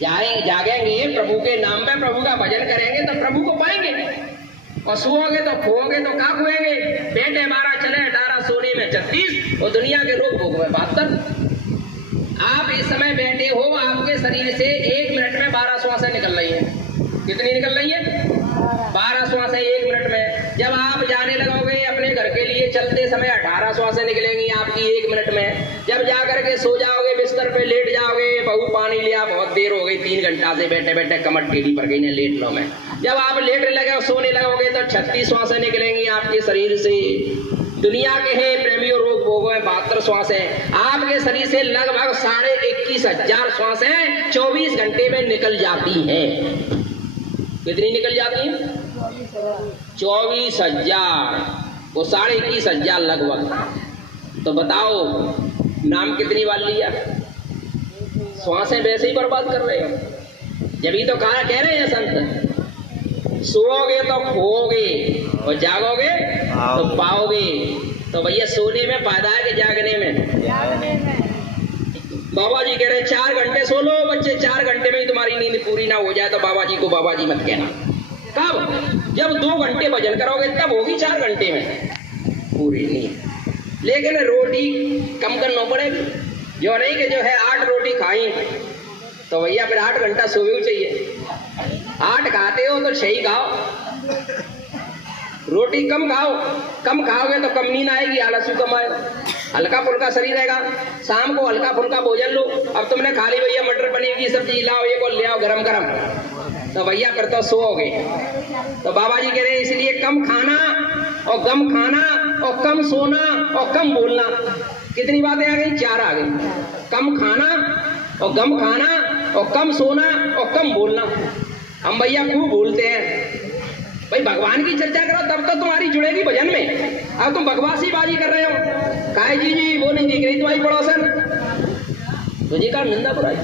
जागेंगे प्रभु के नाम पे, प्रभु का भजन करेंगे तो प्रभु को पाएंगे, और सोओगे तो खोओगे तो का खोएंगे। पेट 12 चले 18, सोने में 36, और दुनिया के रोग भोग में 72। आप इस समय बैठे हो, आपके शरीर से 1 मिनट में 12 श्वासें निकल रही हैं। कितनी निकल रही है? 12 श्वासें 1 मिनट में। जब आप जाने लगोगे अपने घर के लिए, चलते समय 18 श्वासें निकलेंगी आपकी 1 मिनट में। जब जा करके सो जाओगे, बिस्तर पे लेट जाओगे, बहू पानी लिया, बहुत देर हो गई, 3 घंटा से बैठे बैठे कमर टेढ़ी पड़ गई, लेट लो मैं। जब आप लेटने लगे सोने लगोगे तो 36 श्वासें निकलेंगी आपके शरीर से। दुनिया के हैं प्रेमियों रोग भोगों में 72 श्वासें आपके शरीर से लगभग 21,500 श्वासें 24 घंटे में निकल जाती हैं। कितनी निकल जाती हैं? 24,000, वो 21,500 लगभग। तो बताओ नाम कितनी बार लिया? श्वासें वैसे ही बर्बाद कर रहे हो। जब ही तो कह रहे हैं संत, सोओगे तो खोओगे, और जागोगे तो पाओगे। तो भैया सोने में फायदा है कि जागने में? बाबा जी कह रहे 4 घंटे सो लो बच्चे, 4 घंटे में ही तुम्हारी नींद पूरी ना हो जाए तो बाबा जी को बाबा जी मत कहना। कब? जब 2 घंटे भजन करोगे तब होगी 4 घंटे में पूरी नींद। लेकिन रोटी कम करना पड़ेगी, जो नहीं कि जो है 8 रोटी खाई तो भैया फिर 8 घंटा सोवे चाहिए। 8 खाते हो तो 6 खाओ, रोटी कम खाओ, कम खाओगे तो कम नींद आएगी, आलस कम आएगा, हल्का फुल्का शरीर रहेगा। शाम को हल्का फुल्का भोजन लो। अब तुमने खा ली भैया मटर पनीर की सब्जी, लाओ एक और ले आओ गरम गरम, तो भैया फिर तो सोओगे। तो बाबा जी कह रहे हैं इसलिए कम खाना और गम खाना और कम सोना और कम बोलना। कितनी बातें आ गई? 4 आ गई। कम खाना और गम खाना और कम सोना और कम बोलना। हम भैया खूब बोलते हैं भाई, भगवान की चर्चा करो तब तो तुम्हारी जुड़ेगी भजन में। अब तुम बकवासी बाजी कर रहे हो, काहे जी वो नहीं दिख रही तुम्हारी पड़ोसन, तो जी का निंदा बुराई,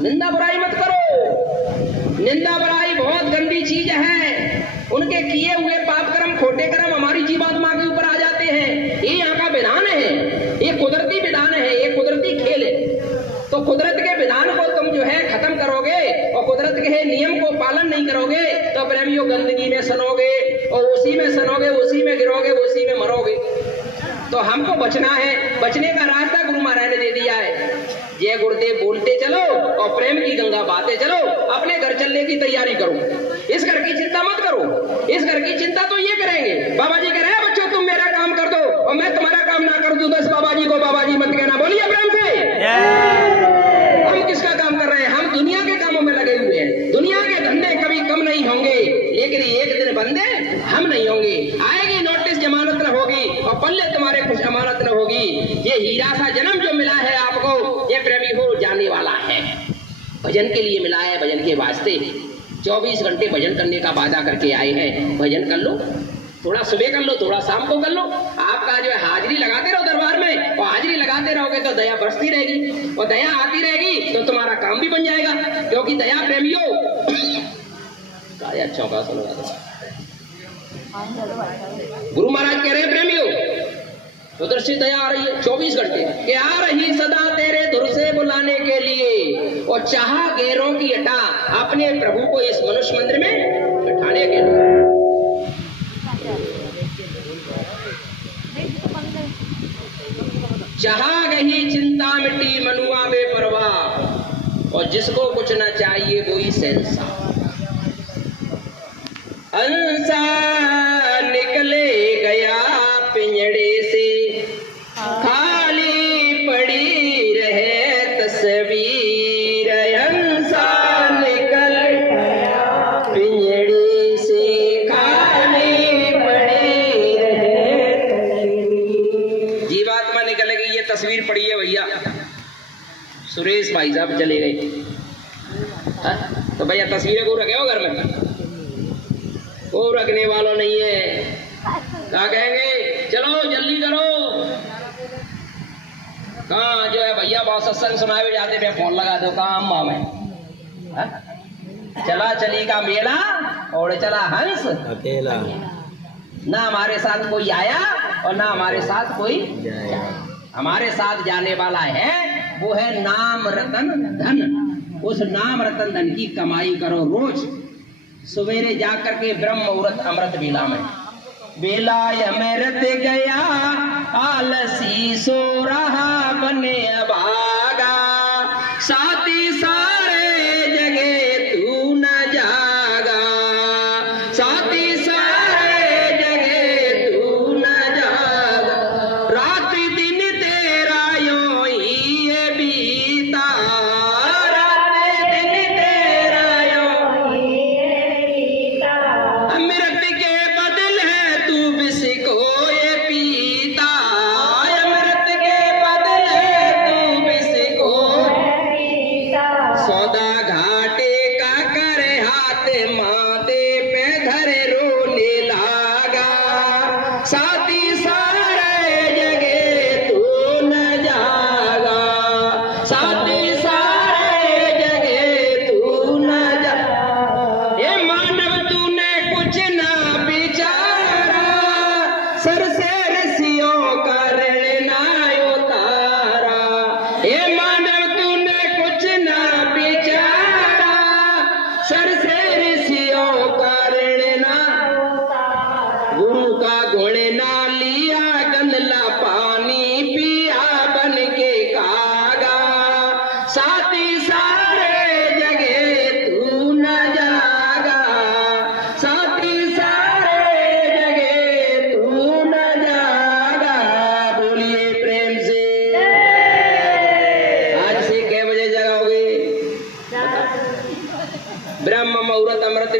निंदा बुराई मत करो। निंदा बुराई बहुत गंदी चीज है। उनके किए हुए पाप कर्म खोटे कर्म हमारी जीवात्मा के ऊपर आ जाते हैं। ये यहाँ का विधान है, ये कुदरती विधान है, ये कुदरती खेल है। तो कुदरत के विधान को तुम जो है खत्म करोगे और कुदरत के नियम को पालन नहीं करोगे तो प्रेमियों गंदगी में सनोगे और उसी में सनोगे, उसी में गिरोगे, उसी में मरोगे। तो हमको बचना है, बचने का रास्ता गुरु महाराज ने दे दिया है। जय गुरुदेव बोलते चलो और प्रेम की गंगा बहाते चलो। अपने घर चलने की तैयारी करो, इस घर की चिंता मत करो। इस घर की चिंता तो ये करेंगे, बाबा जी कह रहे हैं बच्चों तुम मेरा काम कर दो और मैं तुम्हारा काम ना कर दूं, बस बाबा जी को बाबा जी मत कहना। बोलिए प्रेम से। हम किसका काम कर रहे हैं? हम दुनिया के कामों में लगे हुए हैं। दुनिया के धंधे कभी कम नहीं होंगे, लेकिन एक दिन बंदे हम नहीं होंगे। आएगी नोटिस जमानत न होगी और पल्ले तुम्हारे कुछ अमानत न होगी। ये हीरा सा जन्म जो मिला है आपको, ये प्रेमी हो जाने वाला है। भजन के लिए मिला है, भजन के वास्ते 24 घंटे भजन करने का वादा करके आए हैं। भजन कर लो, थोड़ा सुबह कर लो, थोड़ा शाम को कर लो। आपका जो है हाजिरी लगाते रहो दरबार में, और हाजिरी लगाते रहोगे तो दया बरसती रहेगी और दया आती रहेगी तो तुम्हारा काम भी बन जाएगा। क्योंकि दया प्रेमियों चौका गुरु महाराज कह रहे हैं प्रेमियों उधर से दया आ रही है 24 घंटे के, आ रही सदा तेरे धुर से बुलाने के लिए और चाहा गैरों की हटा अपने प्रभु को इस मनुष्य मंदिर में बैठाने के लिए। जहां गही चिंता मिट्टी मनुआ बेपरवाह और जिसको कुछ ना चाहिए वो ही सेंसा। हंसा निकले गया पिंजड़े से, खाली पड़ी रहे तस्वीर। हंसा निकल गया पिंजड़े से, खाली पड़ी रहे तस्वीर। जीवात्मा निकल गई, ये तस्वीर पड़ी है भैया। सुरेश भाई साहब चले गए, तो भैया तस्वीरें को रखे हो घर में? वो रखने वालों नहीं है। क्या कहेंगे? चलो जल्दी करो। कहाँ जो है भैया बहुत सत्संग सुनाए हुए जाते, मैं फोन लगा दो कहाँ अम्मा में। चला चली का मेला और चला हंस अकेला, ना हमारे साथ कोई आया और ना हमारे साथ कोई जाया। हमारे साथ जाने वाला है वो है नाम रतन धन। उस नाम रतन धन की कमाई करो रोज सवेरे जाकर के ब्रह्म मुहूर्त अमृत बेला में। बेला अमृत गया आलसी सो रहा बने अभागा, साथी सारे जगह तू न जागा, साथी सारे जगह तू न जागा। रात दिन तेरा यूं ही बीता, रात दिन तेरा यूं ही अमृत के बदल है तू विष को ये पीता। अमृत के बदल है तू विष को पीता।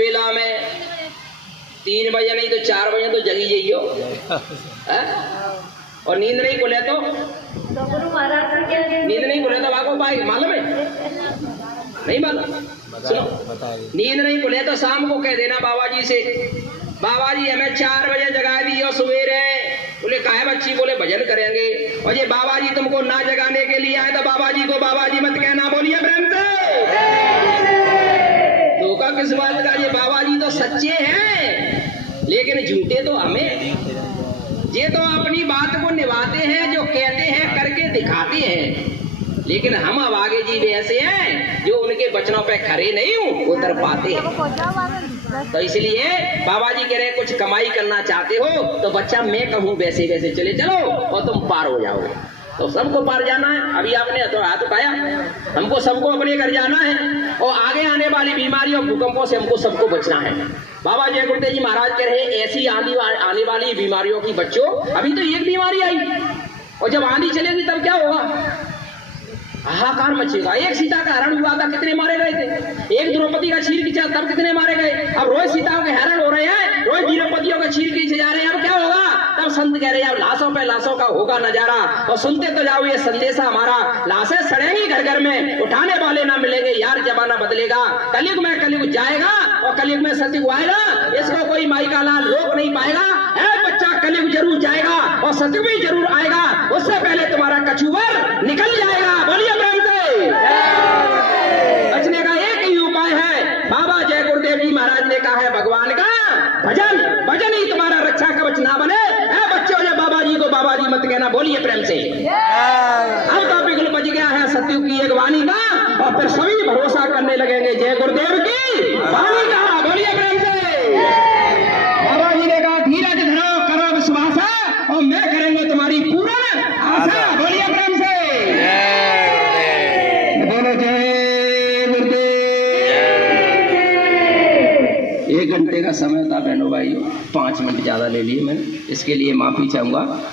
बेला में 3 बजे नहीं तो 4 बजे तो जगी जाइयो, और नींद नहीं खुले तो वाको भाई मालूम है? नहीं मालूम? सुनो, नींद नहीं खुले तो शाम को कह देना बाबा जी से, बाबा जी हमें 4 बजे जगा दियो सवेरे। बोले काहे बच्ची? बोले भजन करेंगे। और ये बाबा जी तुमको ना जगाने के लिए आए तो बाबा जी को बाबा जी मत कहना, बोलिए प्रेम से। धोखा किस बात का? ये बाबा जी तो सच्चे हैं लेकिन झूठे तो हमें। ये तो अपनी बात को निभाते हैं, जो कहते हैं करके दिखाते हैं, लेकिन हम अब आगे जी ऐसे हैं जो उनके वचनों पे खरे नहीं उतर पाते हैं। तो इसलिए बाबा जी कह रहे हैं कुछ कमाई करना चाहते हो तो बच्चा मैं कहूँ वैसे वैसे चले चलो और तुम पार हो जाओगे। तो सबको पार जाना है। अभी आपने तो हाथ उठाया, हमको सबको अपने घर जाना है और आगे आने वाली बीमारियों भूकंपों से हमको सबको बचना है। बाबा जय गुरुदेव जी महाराज कह रहे ऐसी आने वाली बीमारियों की बच्चों, अभी तो एक बीमारी आई और जब आंधी चलेगी तब क्या होगा? हाहाकार मचेगा। एक सीता का हरण हुआ था, कितने मारे गए थे? एक द्रौपदी का चीर खींचा तब कितने मारे गए? अब रोज सीताओं के हरण हो रहे हैं, रोज द्रौपदियों का चीर खींचे जा रहे हैं, अब क्या होगा? तब संत कह रहे हैं अब लाशों पे लाशों का होगा नजारा। और सुनते तो जाओ ये संदेशा हमारा, लाशें सड़ेंगी घर घर में, उठाने वाले ना मिलेंगे यार, जमाना बदलेगा। कलयुग में कलयुग जाएगा और कलयुग में सतयुग आएगा, इसको कोई माई का लाल रोक नहीं पाएगा। बच्चा कलयुग जरूर जाएगा और सतयुग भी जरूर आएगा, उससे पहले तुम्हारा कछुवर निकल जाएगा। बोलिए प्रेम से। बचने का एक ही उपाय है, बाबा जय गुरुदेव जी महाराज ने कहा है भगवान का भजन। भजन ही तुम्हारा रक्षा कवच ना बने। बच्चों जब बाबा जी को बाबा जी मत कहना, बोलिए प्रेम से। अब तो बिगुल बज गया है सतयुग की एक वाणी का और फिर सभी भरोसा करने लगेंगे जय गुरुदेव की वाणी का। बोलिए प्रेम से। बाबा जी ने कहा धीरज धरो, करो विश्वास और मैं करेंगे तुम्हारी पूर्ण आशा। बोलिए प्रेम से। बोलो जय गुरुदेव। 1 घंटे का समय था बहनों भाइयों, 5 मिनट ज्यादा ले लिए मैंने, इसके लिए माफी चाहूंगा।